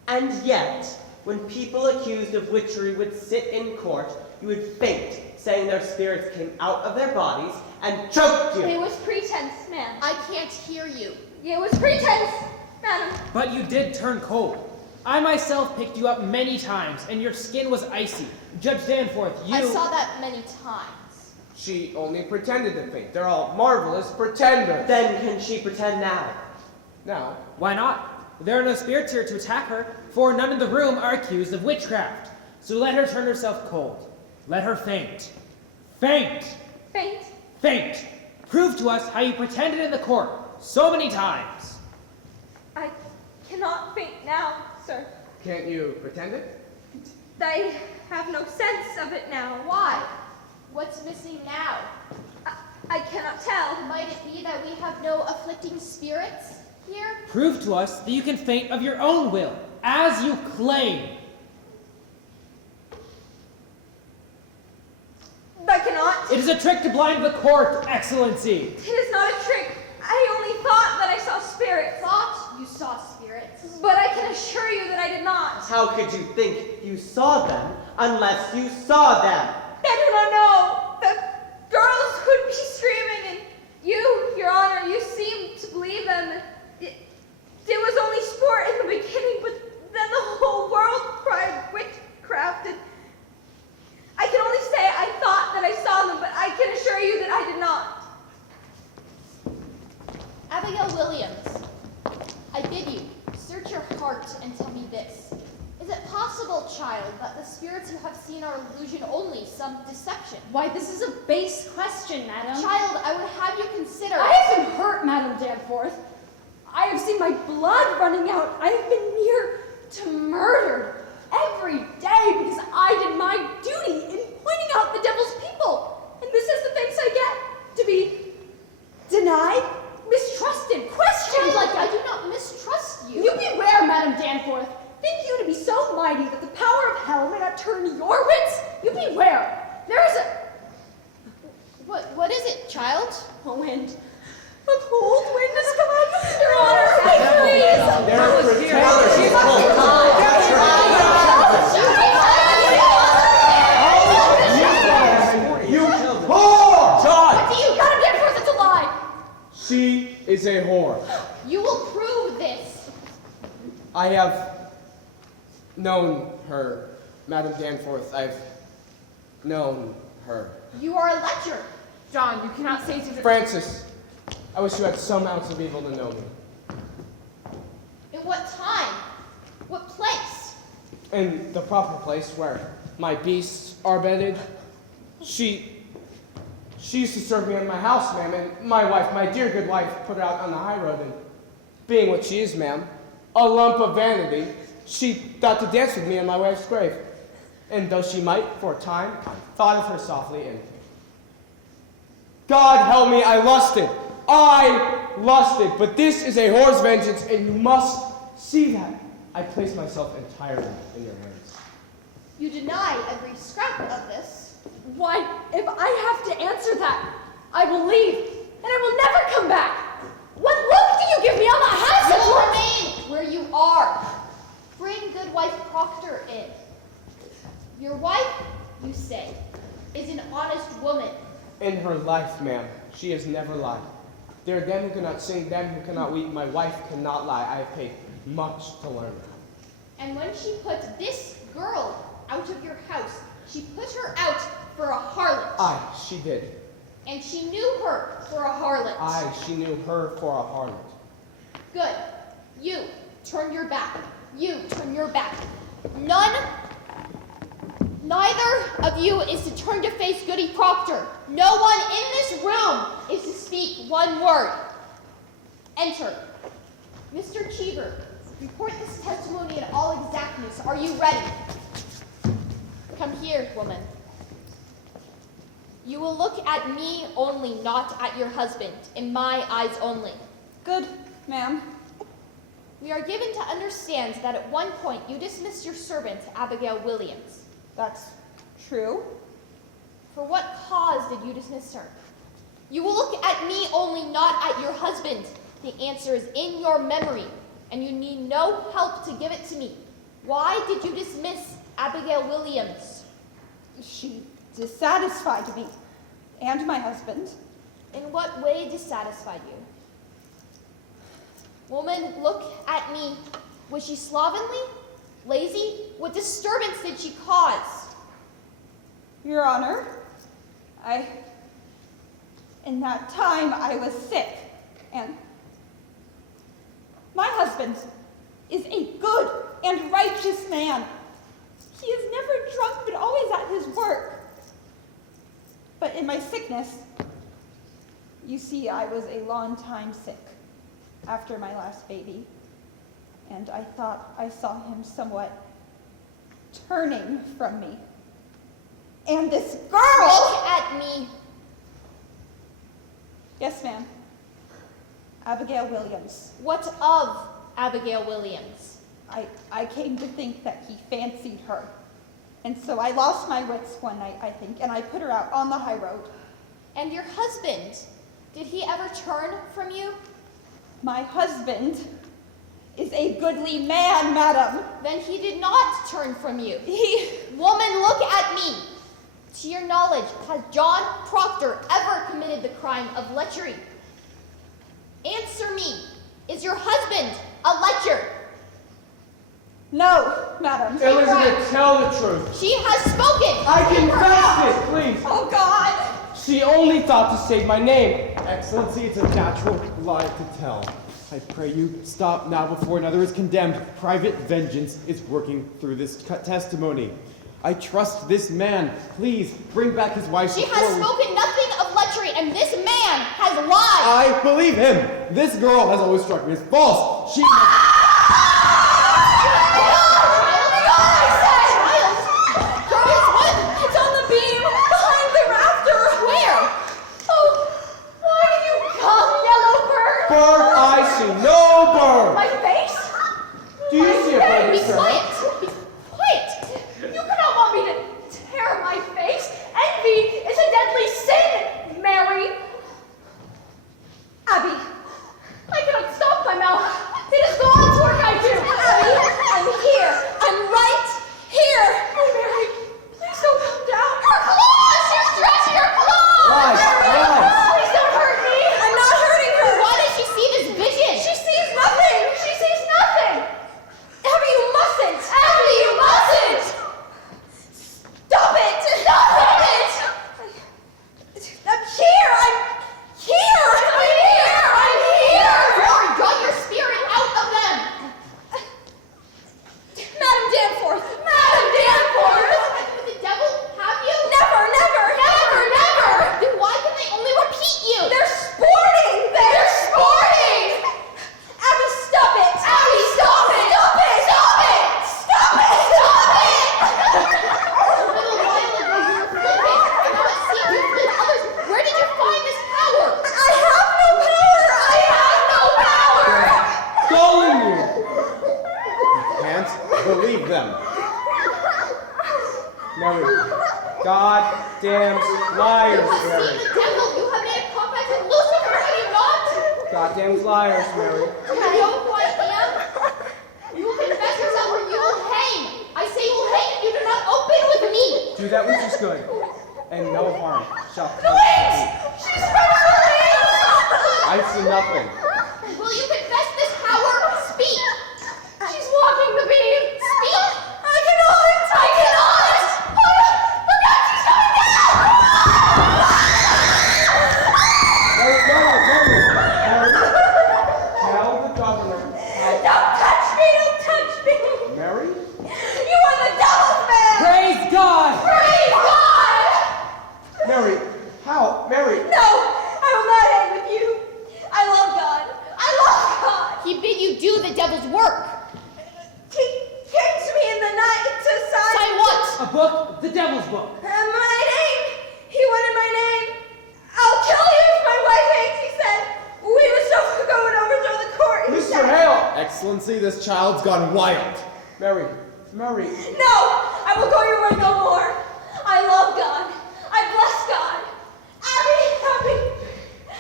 And yet, when people accused of witchery would sit in court, you would faint, saying their spirits came out of their bodies and choked you. It was pretense, ma'am. I can't hear you. It was pretense, madam. But you did turn cold. I myself picked you up many times, and your skin was icy. Judge Danforth, you... I saw that many times. She only pretended to faint. They're all marvelous pretenders. Then can she pretend now? Now, Why not? There are no spirits here to attack her, for none in the room are accused of witchcraft. So let her turn herself cold. Let her faint. Faint! Faint. Faint! Prove to us how you pretended in the court so many times. I cannot faint now, sir. can't you pretend it? I have no sense of it now. Why? What's missing now? I cannot tell. Might it be that we have no afflicting spirits here? Prove to us that you can faint of your own will, as you claim. a trick to blind the court, Excellency. It is not a trick. I only thought that I saw spirits. Thought you saw spirits. But I can assure you that I did not. How could you think you saw them unless you saw them? I do not know. The girls would be screaming, and you, Your Honor, you seemed to believe them. It was only sport in the beginning, but then the whole world cried witchcraft, and I can only say I thought that I saw them, but I can assure you that I did not. Abigail Williams, I bid you, search your heart and tell me this. Is it possible, child, that the spirits you have seen are illusion only, some deception? Why, this is a base question, madam. Child, I would have you consider. I have been hurt, Madam Danforth. I have seen my blood running out. I have been near to murder every day because I did my duty in pointing out the devil's people. And this is the thanks I get, to be denied, mistrusted, questioned like I do not mistrust you. You beware, Madam Danforth. Think you to be so mighty that the power of hell may not turn your wits? You beware. There is a... What is it, child? A wind. A cold wind has come up, Your Honor. Please. They're pretending. You whore! John! What do you got him there for? It's a lie. She is a whore. You will prove this. I have known her, Madam Danforth. I've known her. You are a lecher. John, you cannot say to the... Francis, I wish you had some ounce of evil to know me. In what time? What place? In the proper place where my beasts are bedded. She used to serve me in my house, ma'am, and my wife, my dear good wife, put her out on the high road, and being what she is, ma'am, a lump of vanity, she thought to dance with me in my wife's grave. And though she might, for a time, I thought of her softly, and God help me, I lusted, but this is a whore's vengeance, and you must see that. I place myself entirely in your hands. You deny every scrap of this. Why, if I have to answer that, I will leave, and I will never come back. What look do you give me on the house? You will remain where you are. Bring good wife Proctor in. Your wife, you say, is an honest woman. In her life, ma'am, she has never lied. There are them who cannot sing, them who cannot weep. My wife cannot lie. I have paid much to learn. And when she put this girl out of your house, she put her out for a harlot. Aye, she did. And she knew her for a harlot. Aye, she knew her for a harlot. Good. You, turn your back. You, turn your back. Neither of you is to turn to face Goody Proctor. No one in this room is to speak one word. Enter. Mr. Cheever, report this testimony in all exactness. Are you ready? Come here, woman. You will look at me only, not at your husband. In my eyes only. Good, ma'am. We are given to understand that at one point you dismissed your servant, Abigail Williams. That's true. For what cause did you dismiss her? You will look at me only, not at your husband. The answer is in your memory, and you need no help to give it to me. Why did you dismiss Abigail Williams? She dissatisfied me and my husband. In what way dissatisfied you? Woman, look at me. Was she slovenly? Lazy? What disturbance did she cause? Your Honor, in that time I was sick, and my husband is a good and righteous man. He is never drunk, but always at his work. But in my sickness, you see, I was a long time sick after my last baby, and I thought I saw him somewhat turning from me. And this girl... Look at me. Yes, ma'am. Abigail Williams. What of Abigail Williams? I came to think that he fancied her. And so I lost my wits one night, I think, and I put her out on the high road. And your husband, did he ever turn from you? My husband is a goodly man, madam. Then he did not turn from you. He... Woman, look at me. To your knowledge, has John Proctor ever committed the crime of lechery? Answer me. Is your husband a lecher? No, madam. Elizabeth, tell the truth. She has spoken. I confess it, please. Oh, God. She only thought to save my name. Excellency, it's a natural lie to tell. I pray you stop now before another is condemned. Private vengeance is working through this testimony. I trust this man. Please bring back his wife. She has spoken nothing of lechery, and this man has lied. I believe him. This girl has always struck me as false. She. It's on the beam, behind the rafter. Where? Oh, why did you come, yellow bird? Bird, I see no bird. My face? Do you see a bird, Be Mr. quiet. Be quiet. You cannot want me to tear my face. Envy is a deadly sin, Mary. Abby, I cannot stop my mouth. It is God's work I do. Abby, I'm here. I'm right here. Oh, Mary, please don't come down. Her claws! You're stretching her claws! Lies. Please don't hurt me. I'm not hurting her. Why does she see this vision? She sees nothing. She sees nothing. Abby, you mustn't. Abby, you mustn't. Stop it. Stop it. I'm here. I'm here. I'm here. I'm here. Lord, draw your spirit out of them! Madam Danforth. Madam Danforth. With the devil, have you? Never, never, never, never. Then why can they only repeat you? They're sporting. They're sporting. Abby, stop it. Abby, stop it. Stop it. Stop it. Stop it. Stop it. A little while ago you were flipping, and now it seems you flip others. Where did you find this power? I have no power. I have no power. Calling you. Can't believe them. Mary. God damn liars, You have Mary. seen the devil. You have made a compact with Lucifer, have you not? Goddamn liars, Mary. Do you know who I am? You will confess yourself or you will hang. I say you will hang if you do not open with me. Do that which is good, and no harm shall come. Wait. She's spreading her wings. I see nothing. Will you confess this power? Speak. She's walking the beam. Speak. I cannot. I cannot. Look out. She's coming down. Tell the governor. Don't touch me. Don't touch me. Mary? You are the devil's man. Praise God! Praise God. Mary, how? Mary. No, I will not hang with you. I love God. I love God. He bid you do the devil's work. He came to me in the night to sign. Sign what? A book, the devil's book. My name. He wanted my name. I'll kill you if my wife hates, he said. We must go and overthrow the court. He Mr. said. Hale. Excellency, this child's gone wild. Mary. Mary. No, I will go your way no more. I love God. I bless God. Abby,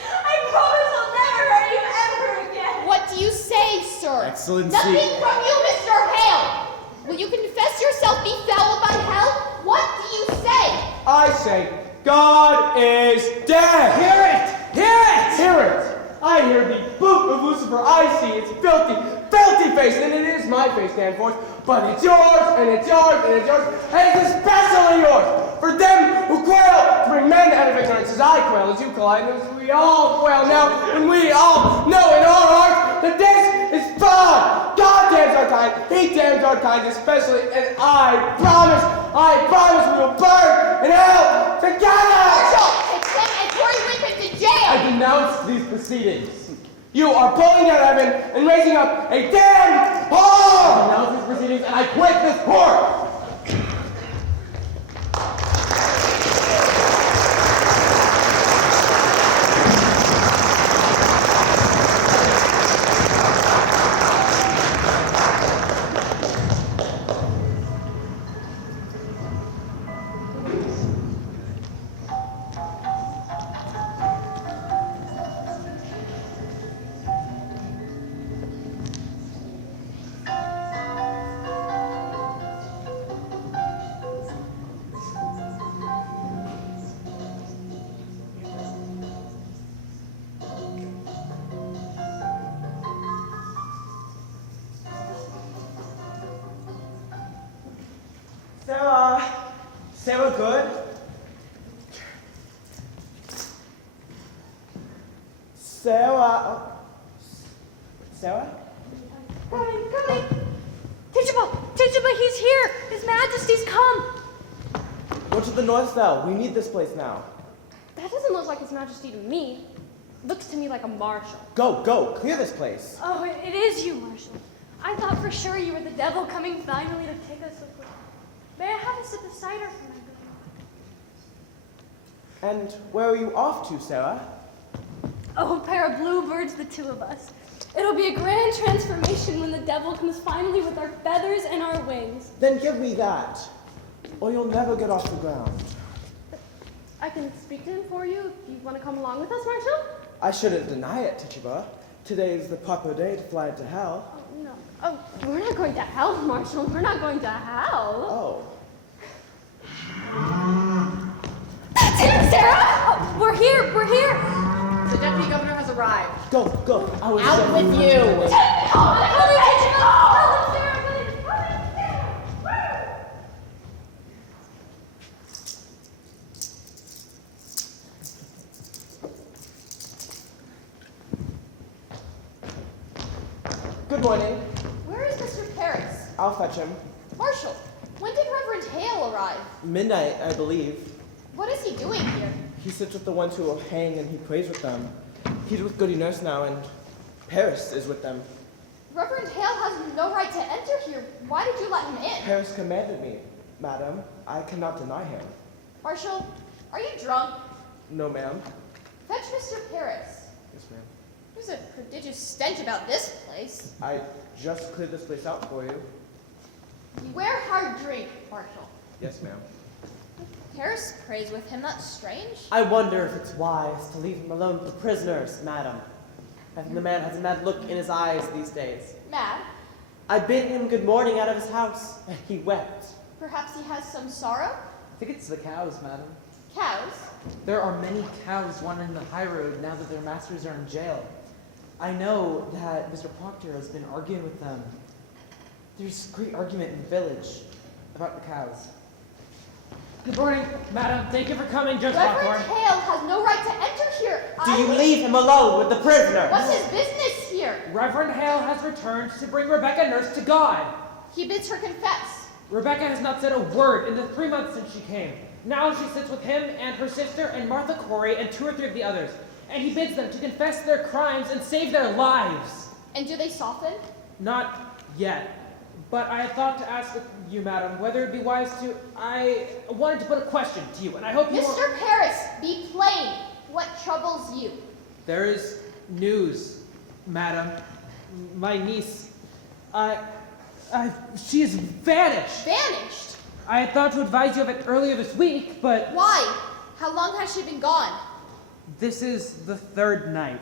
I promise I'll never hurt you ever again. What do you say, sir? Excellency. Nothing from you, Mr. Hale. Will you confess yourself befouled by hell? What do you say? I say, God is dead. Hear it! Hear it! Hear it. I hear the boot of Lucifer. I see its filthy, filthy face, and it is my face, Danforth. But it's yours, and it's yours, and it's yours, and it's especially yours. For them who quail to bring men out of ignorance, as I quail, as you quail, and as we all quail now, when we all know in our hearts that this is God. God damns our kind. He damns our kind especially, and I promise we will burn in hell together. Marshal, take them and Tori Winfrey to jail. I denounce these proceedings. You are pulling down heaven and raising up a damned whore! I denounce these proceedings and I quit this court! Sarah good? Sarah? Sarah? Coming! Teachable, he's here! His Majesty's come! Go to the north cell. We need this place now. That doesn't look like His Majesty to me. Looks to me like a marshal. Go, clear this place. Oh, it is you, Marshal. I thought for sure you were the devil coming finally to take us away. May I have a sip of cider for my good lord? And where are you off to, Sarah? Oh, a pair of bluebirds, the two of us. It'll be a grand transformation when the devil comes finally with our feathers and our wings. Then give me that, or you'll never get off the ground. I can speak to him for you if you want to come along with us, Marshal. I shouldn't deny it, Tituba. Today is the proper day to fly to hell. Oh, no. Oh, we're not going to hell, Marshal. We're not going to hell. Oh. That's him, Sarah! Oh, we're here! The deputy governor has arrived. Go. Out with you! Good morning. Where is Mr. Paris? I'll fetch him. Marshal, when did Reverend Hale arrive? Midnight, I believe. What is he doing here? He sits with the ones who will hang and he prays with them. He's with Goody Nurse now, and Paris is with them. Reverend Hale has no right to enter here. Why did you let him in? Paris commanded me, madam. I cannot deny him. Marshal, are you drunk? No, ma'am. Fetch Mr. Paris. Yes, ma'am. There's a prodigious stench about this place. I just cleared this place out for you. Beware hard drink, Marshal. Yes, ma'am. Paris prays with him. That's strange. I wonder if it's wise to leave him alone with the prisoners, madam. And the man has a mad look in his eyes these days. Mad? I bid him good morning out of his house, and he wept. Perhaps he has some sorrow? I think it's the cows, madam. Cows? There are many cows wandering the high road now that their masters are in jail. I know that Mr. Proctor has been arguing with them. There's great argument in the village about the cows. Good morning, madam. Thank you for coming, Judge Reverend Hawthorne. Hale has no right to enter here. Do you leave him alone with the prisoners? What's his business here? Reverend Hale has returned to bring Rebecca Nurse to God. He bids her confess. Rebecca has not said a word in the 3 months since she came. Now she sits with him and her sister and Martha Corey and 2 or 3 of the others, and he bids them to confess their crimes and save their lives. And do they soften? Not yet. But I had thought to ask you, madam, whether it'd be wise to... I wanted to put a question to you, and I hope you won't... Mr. Paris, be plain. What troubles you? There is news, madam. My niece... she has vanished. Vanished? I had thought to advise you of it earlier this week, but... Why? How long has she been gone? This is the 3rd night.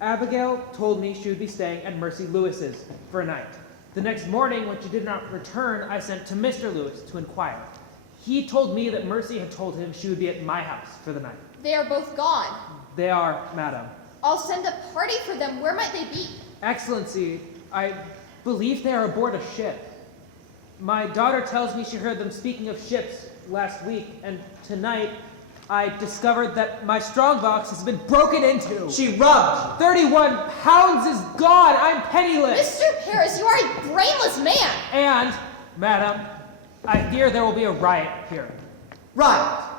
Abigail told me she would be staying at Mercy Lewis's for a night. The next morning, when she did not return, I sent to Mr. Lewis to inquire. He told me that Mercy had told him she would be at my house for the night. They are both gone. They are, madam. I'll send a party for them. Where might they be? Excellency, I believe they are aboard a ship. My daughter tells me she heard them speaking of ships last week, and tonight I discovered that my strongbox has been broken into. She rubbed. 31 pounds is gone. I'm penniless. Mr. Paris, you are a brainless man. And, madam, I fear there will be a riot here. Right.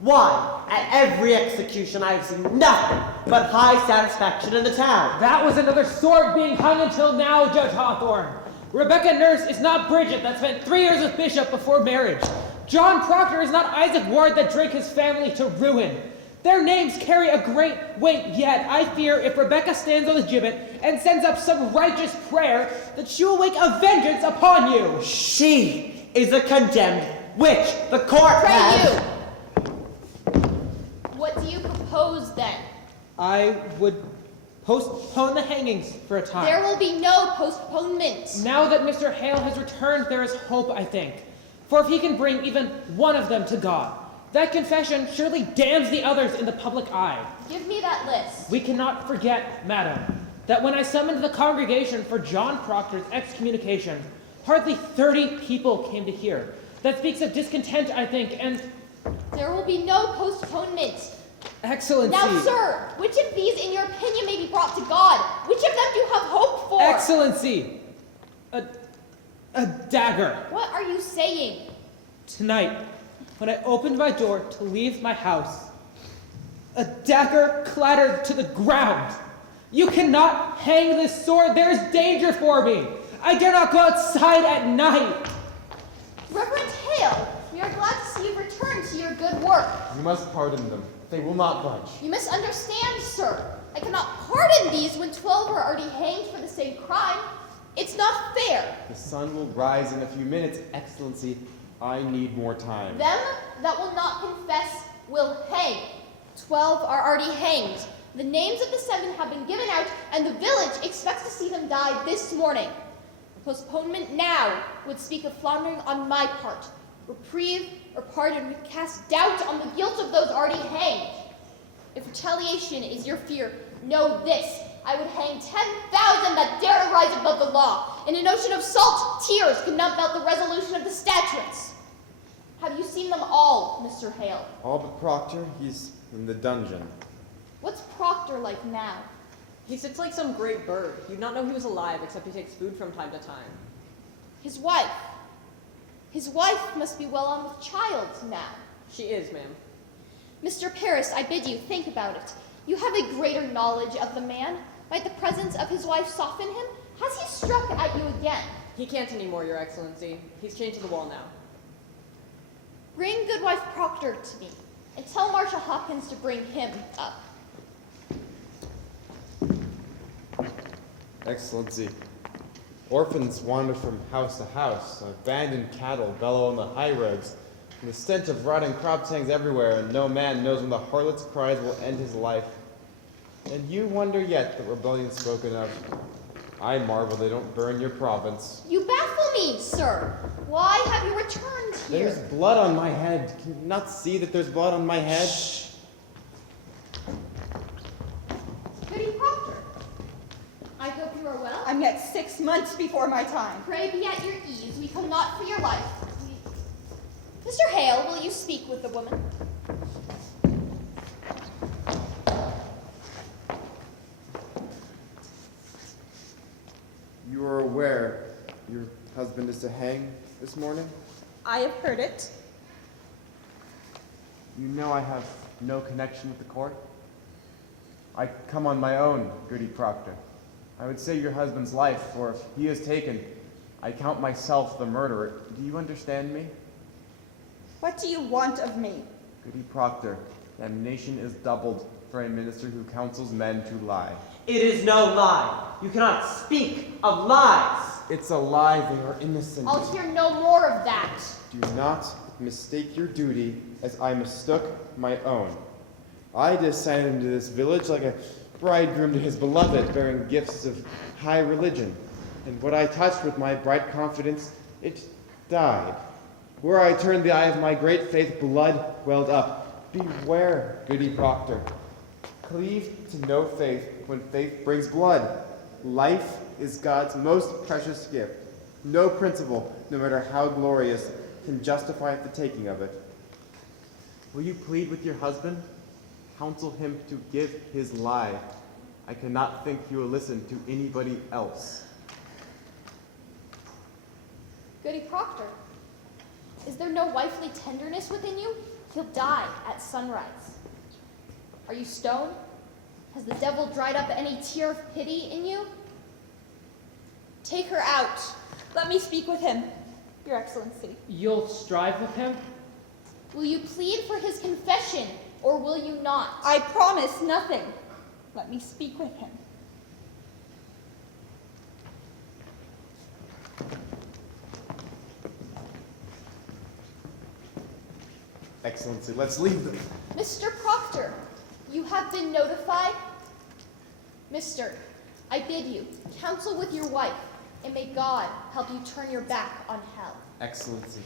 Why? At every execution I have seen nothing but high satisfaction in the town. That was another sword being hung until now, Judge Hawthorne. Rebecca Nurse is not Bridget that spent 3 years with Bishop before marriage. John Proctor is not Isaac Ward that drank his family to ruin. Their names carry a great weight, yet I fear if Rebecca stands on the gibbet and sends up some righteous prayer, that she will wake a vengeance upon you. She is a condemned witch. The court Pray has... you. What do you propose then? I would postpone the hangings for a time. There will be no postponement. Now that Mr. Hale has returned, there is hope, I think. For if he can bring even one of them to God, that confession surely damns the others in the public eye. Give me that list. We cannot forget, madam, that when I summoned the congregation for John Proctor's excommunication, hardly 30 people came to hear. That speaks of discontent, I think, and... There will be no postponement. Excellency. Now, sir, which of these, in your opinion, may be brought to God? Which of them do you have hope for? Excellency! A dagger. What are you saying? Tonight, when I opened my door to leave my house, a dagger clattered to the ground. You cannot hang this sword. There is danger for me. I dare not go outside at night. Reverend Hale, we are glad to see you return to your good work. You must pardon them. They will not budge. You misunderstand, sir. I cannot pardon these when 12 are already hanged for the same crime. It's not fair. The sun will rise in a few minutes, Excellency. I need more time. Them that will not confess will hang. 12 are already hanged. The names of the 7 have been given out, and the village expects to see them die this morning. A postponement now would speak of floundering on my part. Reprieve or pardon would cast doubt on the guilt of those already hanged. If retaliation is your fear, know this. I would hang 10,000 that dare to rise above the law. In an ocean of salt, tears could not melt the resolution of the statutes. Have you seen them all, Mr. Hale? All but Proctor. He's in the dungeon. What's Proctor like now? He sits like some great bird. You'd not know he was alive, except he takes food from time to time. His wife. His wife must be well on with child now. She is, ma'am. Mr. Paris, I bid you think about it. You have a greater knowledge of the man. Might the presence of his wife soften him? Has he struck at you again? He can't anymore, Your Excellency. He's chained to the wall now. Bring Goodwife Proctor to me, and tell Marshal Hopkins to bring him up. Excellency. Orphans wander from house to house. Abandoned cattle bellow on the high roads. And the stench of rotting crops hangs everywhere, and no man knows when the harlot's cries will end his life. And you wonder yet the rebellion spoken of. I marvel they don't burn your province. You baffle me, sir. Why have you returned here? There's blood on my head. Can you not see that there's blood on my head? Shh. Goody Proctor. I hope you are well. I'm yet 6 months before my time. Pray be at your ease. We come not for your life. Mr. Hale, will you speak with the woman? You are aware your husband is to hang this morning? I have heard it. You know I have no connection with the court? I come on my own, Goody Proctor. I would save your husband's life, for if he is taken, I count myself the murderer. Do you understand me? What do you want of me? Goody Proctor, damnation is doubled for a minister who counsels men to lie. It is no lie. You cannot speak of lies. It's a lie. They are innocent. I'll hear no more of that. Do not mistake your duty as I mistook my own. I descended into this village like a bridegroom to his beloved, bearing gifts of high religion. And what I touched with my bright confidence, it died. Where I turned the eye of my great faith, blood welled up. Beware, Goody Proctor. Cleave to no faith when faith brings blood. Life is God's most precious gift. No principle, no matter how glorious, can justify the taking of it. Will you plead with your husband? Counsel him to give his life. I cannot think you will listen to anybody else. Goody Proctor, is there no wifely tenderness within you? He'll die at sunrise. Are you stoned? Has the devil dried up any tear of pity in you? Take her out. Let me speak with him, Your Excellency. You'll strive with him? Will you plead for his confession, or will you not? I promise nothing. Let me speak with him. Excellency, let's leave them. Mr. Proctor, you have been notified? Mister, I bid you, counsel with your wife, and may God help you turn your back on hell. Excellency.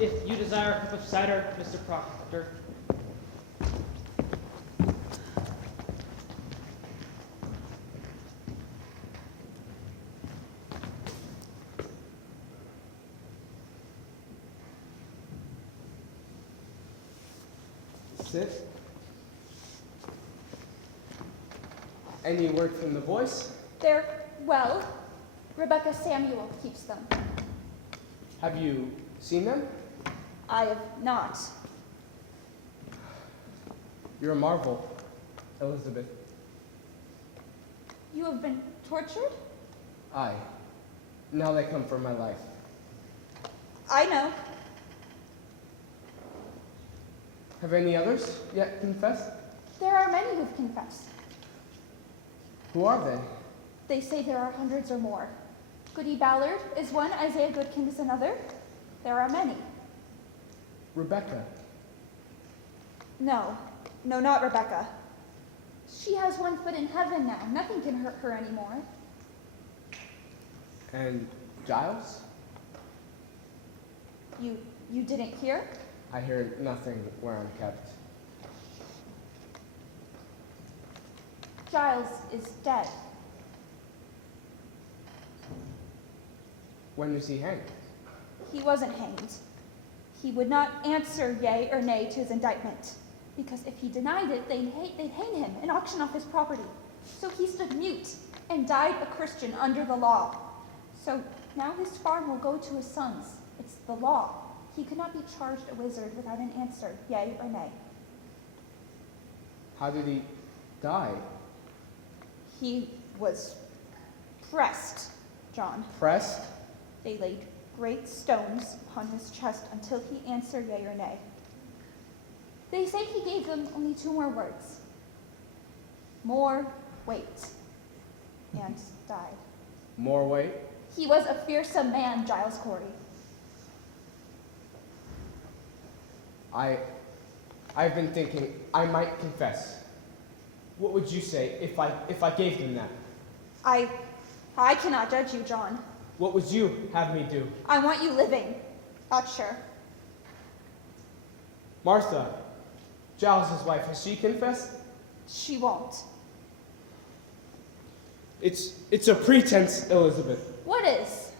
If you desire a cup of cider, Mr. Proctor. Sit. Any word from the boys? Well, Rebecca Samuel keeps them. Have you seen them? I have not. You're a marvel, Elizabeth. You have been tortured? Aye. Now they come for my life. I know. Have any others yet confessed? There are many who've confessed. Who are they? They say there are hundreds or more. Goody Ballard is one, Isaiah Goodkin is another. There are many. Rebecca. No, not Rebecca. She has one foot in heaven now. Nothing can hurt her anymore. And Giles? You didn't hear? I hear nothing where I'm kept. Giles is dead. When was he hanged? He wasn't hanged. He would not answer yea or nay to his indictment, because if he denied it, they'd hang him and auction off his property. So he stood mute and died a Christian under the law. So now his farm will go to his sons. It's the law. He could not be charged a wizard without an answer, yea or nay. How did he die? He was pressed, John. Pressed? They laid great stones upon his chest until he answered yea or nay. They say he gave them only 2 more words. More weight. And died. More weight? He was a fearsome man, Giles Corey. I've been thinking I might confess. What would you say if I gave them that? I cannot judge you, John. What would you have me do? I want you living. That's sure. Martha, Giles' wife, has she confessed? She won't. It's a pretense, Elizabeth. What is?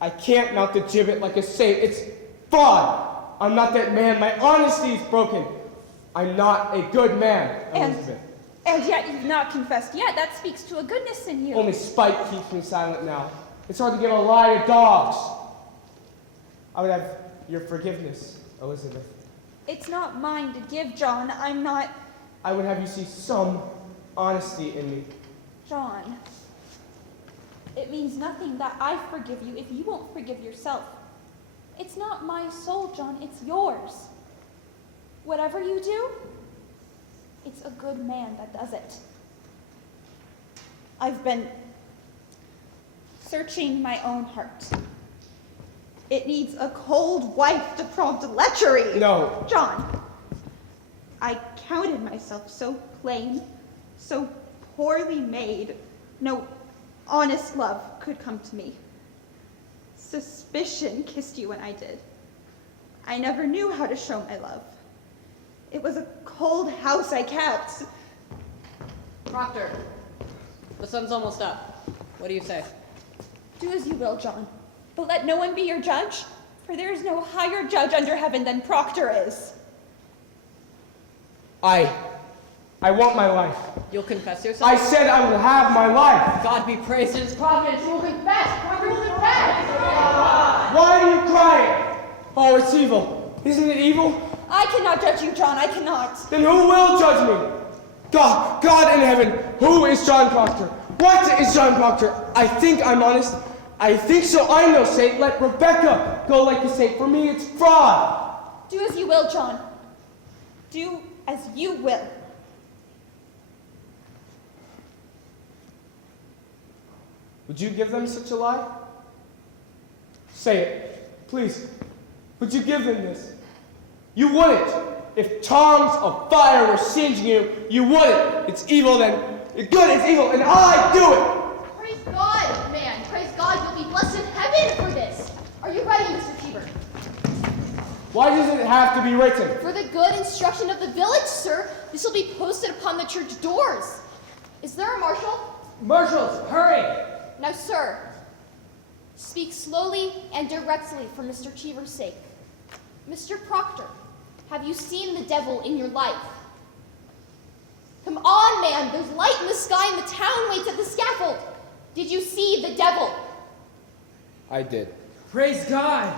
I can't mount the gibbet like a saint. It's fraud. I'm not that man. My honesty is broken. I'm not a good man, Elizabeth. And yet you've not confessed yet. That speaks to a goodness in you. Only spite keeps me silent now. It's hard to give a lie to dogs. I would have your forgiveness, Elizabeth. It's not mine to give, John. I'm not... I would have you see some honesty in me. John, it means nothing that I forgive you if you won't forgive yourself. It's not my soul, John. It's yours. Whatever you do, it's a good man that does it. I've been searching my own heart. It needs a cold wife to prompt lechery. No. John, I counted myself so plain, so poorly made, no honest love could come to me. Suspicion kissed you when I did. I never knew how to show my love. It was a cold house I kept. Proctor, the sun's almost up. What do you say? Do as you will, John, but let no one be your judge, for there is no higher judge under heaven than Proctor is. I want my life. You'll confess yourself? I said I will have my life. God be praised in his providence. You will confess. Proctor will confess. Why are you crying? Oh, it's evil. Isn't it evil? I cannot judge you, John. I cannot. Then who will judge me? God in heaven. Who is John Proctor? What is John Proctor? I think I'm honest. I think so. I'm no saint. Let Rebecca go like a saint. For me, it's fraud. Do as you will, John. Do as you will. Would you give them such a lie? Say it, please. Would you give them this? You wouldn't. If tongues of fire were singeing you, you wouldn't. It's evil then. It's good, it's evil, and I do it. Praise God, man. Praise God, you'll be blessed in heaven for this. Are you ready, Mr. Cheever? Why does it have to be written? For the good instruction of the village, sir. This will be posted upon the church doors. Is there a marshal? Marshals, hurry! Now, sir, speak slowly and directly for Mr. Cheever's sake. Mr. Proctor, have you seen the devil in your life? Come on, man. There's light in the sky and the town waits at the scaffold. Did you see the devil? I did. Praise God.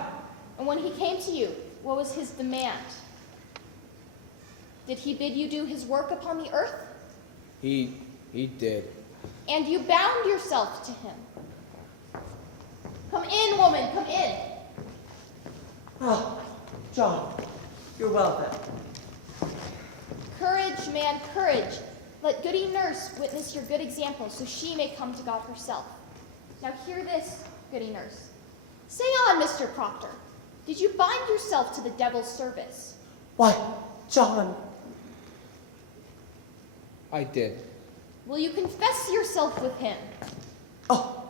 And when he came to you, what was his demand? Did he bid you do his work upon the earth? He did. And you bound yourself to him. Come in, woman, come in. Oh, John, you're well then. Courage, man, courage. Let Goody Nurse witness your good example so she may come to God herself. Now hear this, Goody Nurse. Say on, Mr. Proctor. Did you bind yourself to the devil's service? Why, John. I did. Will you confess yourself with him? Oh,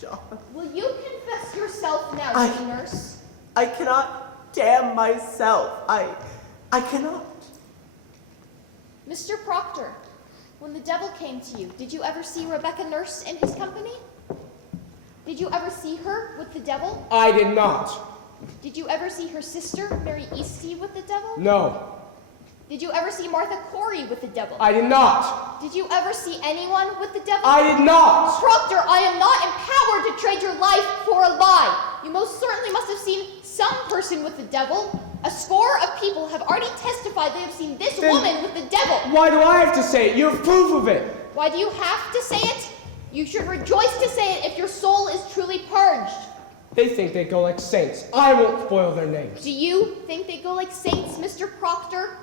John. Will you confess yourself now, Goody Nurse? I cannot damn myself. I cannot. Mr. Proctor, when the devil came to you, did you ever see Rebecca Nurse in his company? Did you ever see her with the devil? I did not. Did you ever see her sister, Mary Eastie, with the devil? No. Did you ever see Martha Corey with the devil? I did not. Did you ever see anyone with the devil? I did not. Proctor, I am not empowered to trade your life for a lie. You most certainly must have seen some person with the devil. A score of people have already testified they have seen this woman with the devil. Why do I have to say it? You have proof of it. Why do you have to say it? You should rejoice to say it if your soul is truly purged. They think they go like saints. I won't spoil their names. Do you think they go like saints, Mr. Proctor?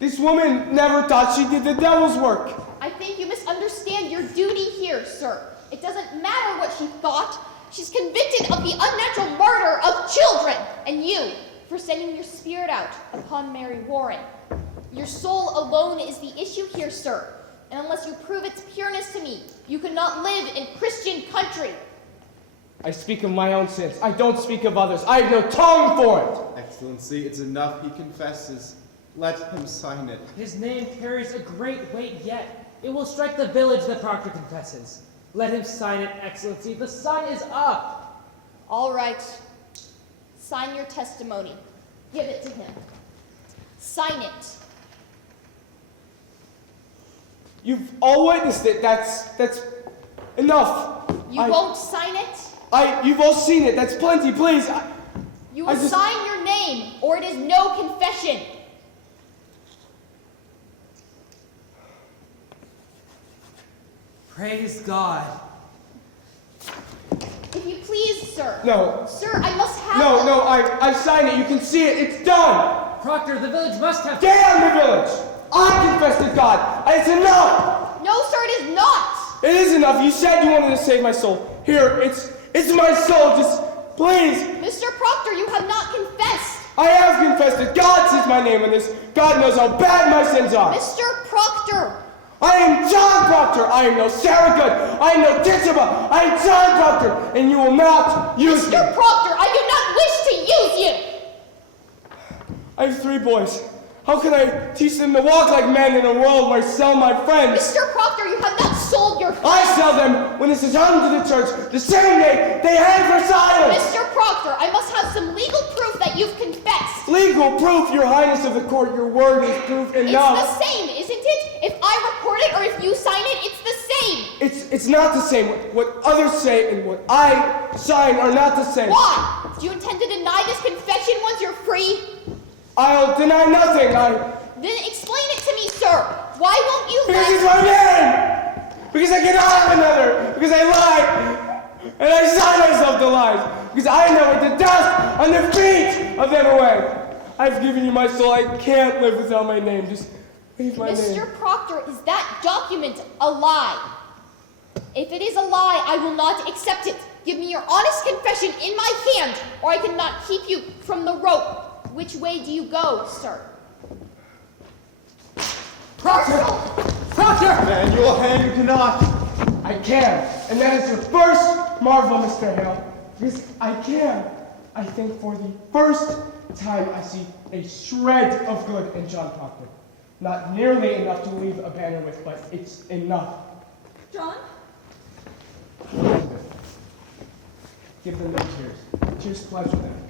This woman never thought she did the devil's work. I think you misunderstand your duty here, sir. It doesn't matter what she thought. She's convicted of the unnatural murder of children, and you for sending your spirit out upon Mary Warren. Your soul alone is the issue here, sir. And unless you prove its pureness to me, you cannot live in Christian country. I speak of my own sins. I don't speak of others. I have no tongue for it. Excellency, it's enough. He confesses. Let him sign it. His name carries a great weight yet. It will strike the village that Proctor confesses. Let him sign it, Excellency. The sun is up. All right. Sign your testimony. Give it to him. Sign it. You've all witnessed it. That's enough. You won't sign it? You've all seen it. That's plenty, please. You will sign your name, or it is no confession. Praise God. If you please, sir. No. Sir, I must have No, I signed it. You can see it. It's done. Proctor, the village must have... Damn the village! I confess to God. It's enough. No, sir, it is not. It is enough. You said you wanted to save my soul. Here, it's my soul. Just please. Mr. Proctor, you have not confessed. I have confessed it. God sees my name in this. God knows how bad my sins are. Mr. Proctor. I am John Proctor. I am no Sarah Good. I am no Tituba. I am John Proctor, and you will not use me. Mr. Proctor, I do not wish to use you. I have 3 boys. How can I teach them to walk like men in a world where I sell my friends? Mr. Proctor, you have not sold your friends. I sell them when this is hung to the church the same day they hang for silence. Mr. Proctor, I must have some legal proof that you've confessed. Legal proof, your highness of the court, your word is proof enough. It's the same, isn't it? If I record it or if you sign it, it's the same. It's not the same. What others say and what I sign are not the same. Why? Do you intend to deny this confession once you're free? I'll deny nothing. Then explain it to me, sir. Why won't you Because it's my name! Because I cannot have another! Because I lied! And I sign myself to lies! Because I know it to dust on the feet of them away! I've given you my soul. I can't live without my name. Just leave my name. Mr. Proctor, is that document a lie? If it is a lie, I will not accept it. Give me your honest confession in my hand, or I cannot keep you from the rope. Which way do you go, sir? Proctor! Proctor! Manuel, hand, you cannot. I can. And that is your first marvel, Mr. Hale. Because I can. I think for the first time I see a shred of good in John Proctor. Not nearly enough to leave a banner with, but it's enough. John? Give them their tears. Tears pledge them.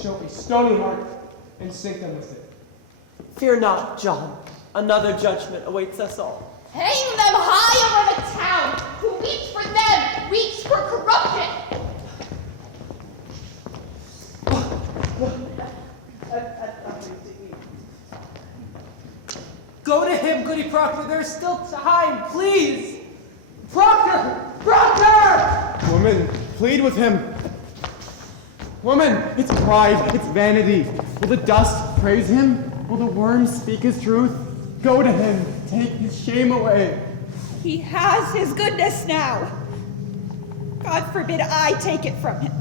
Show a stony heart and sink them with it. Fear not, John. Another judgment awaits us all. Hang them high over the town. Who weeps for them, weeps for corruption. Go to him, Goody Proctor. There's still time, please. Proctor! Proctor! Woman, plead with him. Woman, it's pride, it's vanity. Will the dust praise him? Will the worms speak his truth? Go to him, take his shame away. He has his goodness now. God forbid I take it from him.